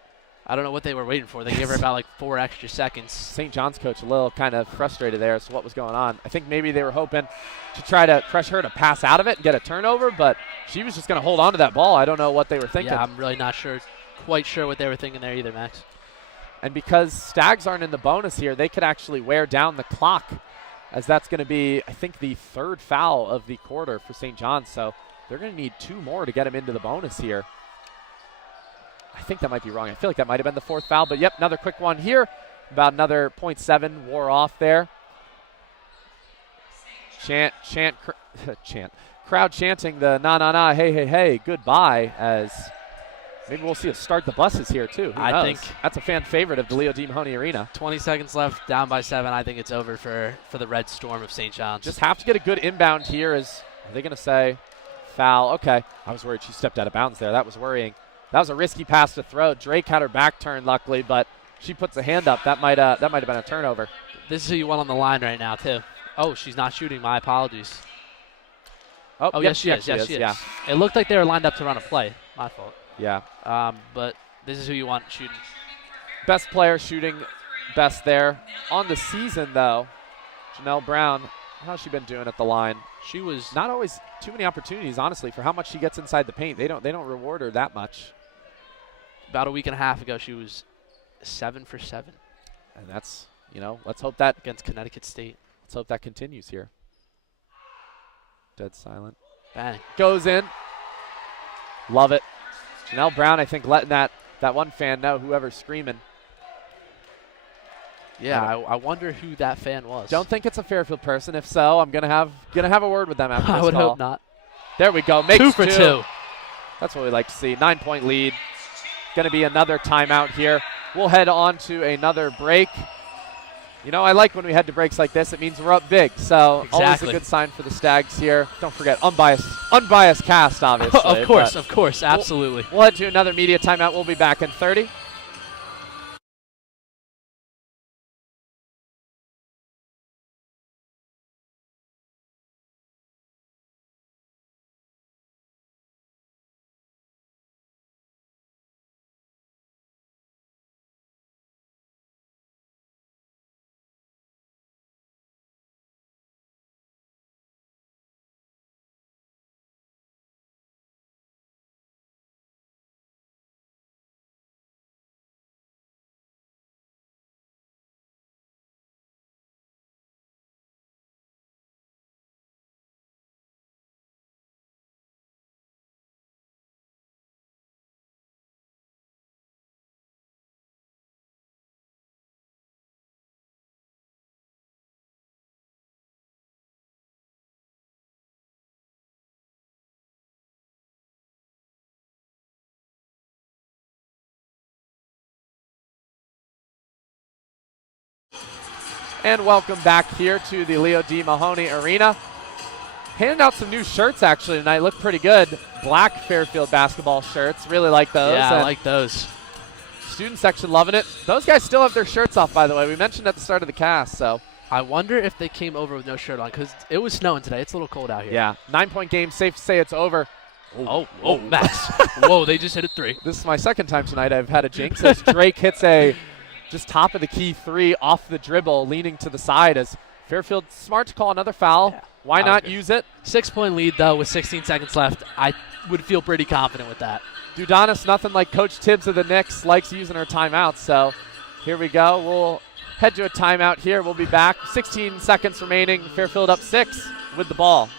know what they were waiting for. They gave her about like 4 extra seconds. St. John's coach a little kind of frustrated there as to what was going on. I think maybe they were hoping to try to pressure her to pass out of it and get a turnover, but she was just going to hold on to that ball. I don't know what they were thinking. Yeah, I'm really not quite sure what they were thinking there either, Max. And because Stags aren't in the bonus here, they could actually wear down the clock, as that's going to be, I think, the 3rd foul of the quarter for St. John's. So they're going to need 2 more to get them into the bonus here. I think that might be wrong. I feel like that might have been the 4th foul. But, yep, another quick one here. About another 0.7 wore off there. Crowd chanting the na, hey, goodbye, as maybe we'll see us start the buses here, too. Who knows? I think that's a fan favorite of the Leo DiMahoney Arena. 20 seconds left, down by 7. I think it's over for the Red Storm of St. John's. Just have to get a good inbound here. Are they going to say foul? Okay. I was worried she stepped out of bounds there. That was worrying. That was a risky pass to throw. Drake had her back turned, luckily, but she puts a hand up. That might have been a turnover. This is who you want on the line right now, too. Oh, she's not shooting. My apologies. Oh, yes, she is. Yes, she is. Yeah. It looked like they were lined up to run a play. My fault. Yeah. But this is who you want shooting. Best player shooting best there. On the season, though, Janelle Brown how's she been doing at the line? She was Not always too many opportunities, honestly, for how much she gets inside the paint. They don't reward her that much. about a week and a half ago. She was 7 for 7. And that's, let's hope that Against Connecticut State. Let's hope that continues here. Dead silent. Bang. Goes in. Love it. Janelle Brown, I think, letting that one fan know, whoever's screaming. Yeah, I wonder who that fan was. Don't think it's a Fairfield person. If so, I'm gonna have a word with them after this I would call. hope not. There we go. Makes 2 for 2. That's what we like to see. 9-point lead. Going to be another timeout here. We'll head on to another break. I like when we head to breaks like this. It means we're up big. So always a good sign for the Stags here. Don't forget, unbiased cast, obviously. Of course, absolutely. We'll head to another media timeout. We'll be back in 30. And welcome back here to the Leo D. Mahoney Arena. Handing out some new shirts actually tonight. Look pretty good. Black Fairfield basketball shirts. Really like those. Yeah, I like those. Student section loving it. Those guys still have their shirts off, by the way. We mentioned at the start of the cast, so. I wonder if they came over with no shirt on because it was snowing today. It's a little cold out here. Yeah, 9-point game. Safe to say it's over. Oh, Max. Whoa, they just hit a 3. This is my second time tonight I've had a jinx as Drake hits a just top of the key 3 off the dribble, leaning to the side as Fairfield smart to call another foul. Yeah, why not use it? 6-point lead, though, with 16 seconds left. I would feel pretty confident with that. Dudanis, nothing like Coach Tibbs of the Knicks, likes using her timeouts. So here we go. We'll head to a timeout here. We'll be back. 16 seconds remaining. Fairfield up 6 with the ball.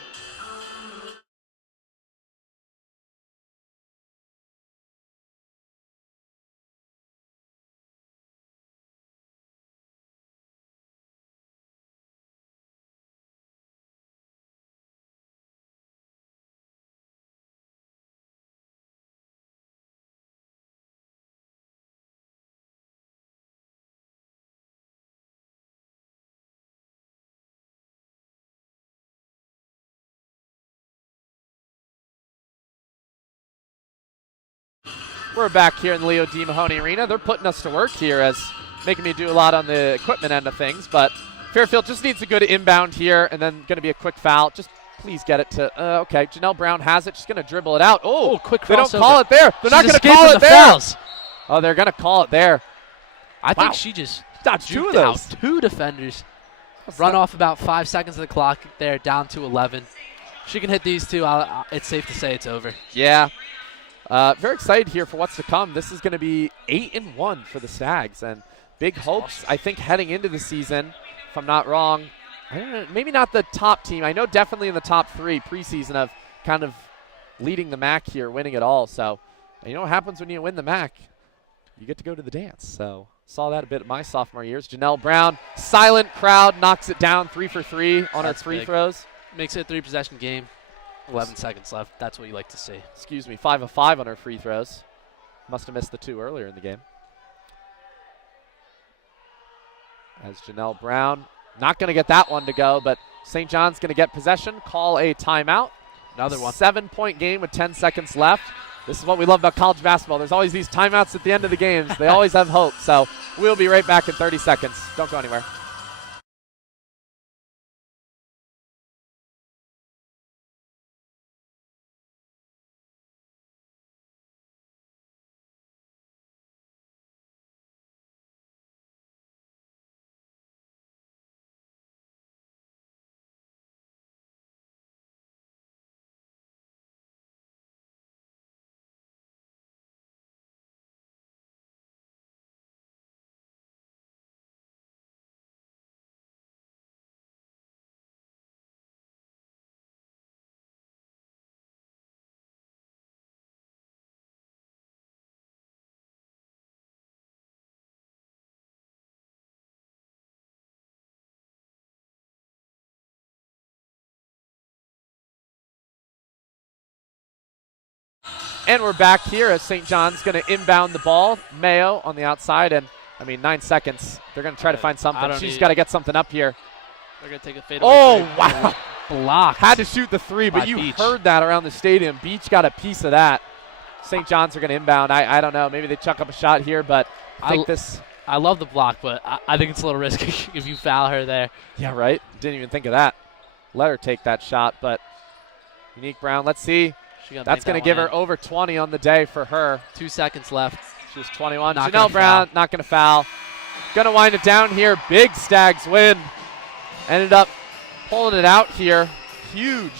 We're back here in the Leo D. Mahoney Arena. They're putting us to work here as making me do a lot on the equipment end of things, but Fairfield just needs a good inbound here and then going to be a quick foul. Just please get it to, okay, Janelle Brown has it. She's going to dribble it out. Oh, quick crossover. They don't call it there. They're not going to call it there. Fouls. Oh, they're going to call it there. I think she just dodged 2 of out those. 2 defenders. Run off about 5 seconds of the clock there, down to 11. She can hit these 2. It's safe to say it's over. Yeah. Very excited here for what's to come. This is going to be 8-1 for the Stags, and big hopes, I think, heading into the season, if I'm not wrong. I don't know, maybe not the top team. I know definitely in the top 3 preseason of kind of leading the MAC here, winning it all. So you know what happens when you win the MAC? You get to go to the dance. So saw that a bit in my sophomore years. Janelle Brown, silent crowd, knocks it down 3 for 3 on her free throws. Makes it a 3-possession game. 11 seconds left. That's what you like to see. Excuse me, 5 of 5 on her free throws. Must have missed the 2 earlier in the game. As Janelle Brown, not going to get that one to go, but St. John's going to get possession, call a timeout. Another one. 7-point game with 10 seconds left. This is what we love about college basketball. There's always these timeouts at the end of the games. They always have hope. So we'll be right back in 30 seconds. Don't go anywhere. And we're back here as St. John's going to inbound the ball. Mayo on the outside, and 9 seconds. They're going to try to find something. She's got to get something up here. They're going to take a fade. Oh, wow. Blocked. Had to shoot the three, but you Beach. heard that around the stadium. Beach got a piece of that. St. John's are going to inbound. I don't know. Maybe they chuck up a shot here, but I think this. I love the block, but I think it's a little risky if you foul her there. Yeah, right. Didn't even think of that. Let her take that shot, but Unique Brown, let's see. That's going to give her over 20 on the day for her. 2 seconds left. She's 21. Janelle Brown, not going to foul. Going to wind it down here. Big Stags win. Ended up pulling it out here. Huge,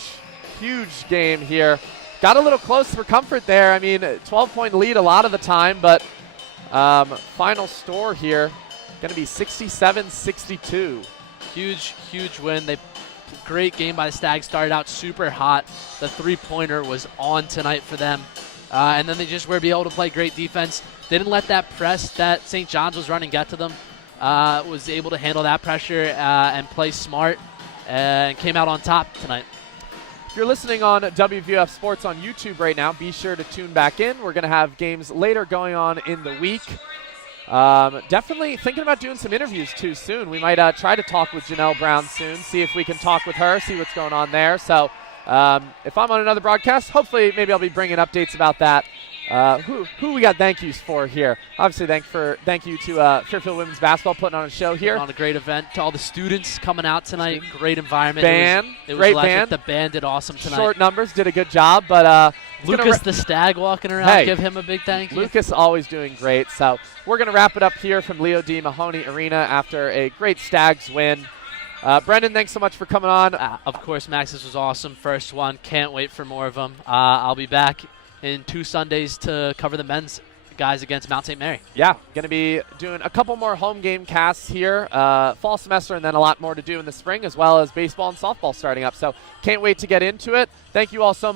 huge game here. Got a little close for comfort there. 12-point lead a lot of the time, but final score here going to be 67-62. Huge, huge win. Great game by the Stags. Started out super hot. The three-pointer was on tonight for them. And then they just were able to play great defense. Didn't let that press that St. John's was running get to them. Was able to handle that pressure and play smart and came out on top tonight. If you're listening on WVOF Sports on YouTube right now, be sure to tune back in. We're going to have games later going on in the week. Definitely thinking about doing some interviews too soon. We might try to talk with Janelle Brown soon, see if we can talk with her, see what's going on there. So if I'm on another broadcast, hopefully maybe I'll be bringing updates about that. Who we got thank yous for here? Obviously, thank you to Fairfield Women's Basketball putting on a show here. On a great event. To all the students coming out tonight. Great environment. Band. It was great electric. band. The band did awesome tonight. Short numbers, did a good job. But Lucas the Stag walking around. Hey, give him a big thank you. Lucas always doing great. So we're going to wrap it up here from Leo D. Mahoney Arena after a great Stags win. Brendan, thanks so much for coming on. Of course, Max, this was awesome. First one. Can't wait for more of them. I'll be back in 2 Sundays to cover the men's guys against Mount St. Mary. Yeah, going to be doing a couple more home game casts here, fall semester, and then a lot more to do in the spring, as well as baseball and softball starting up. So can't wait to get into it. Thank you all so much.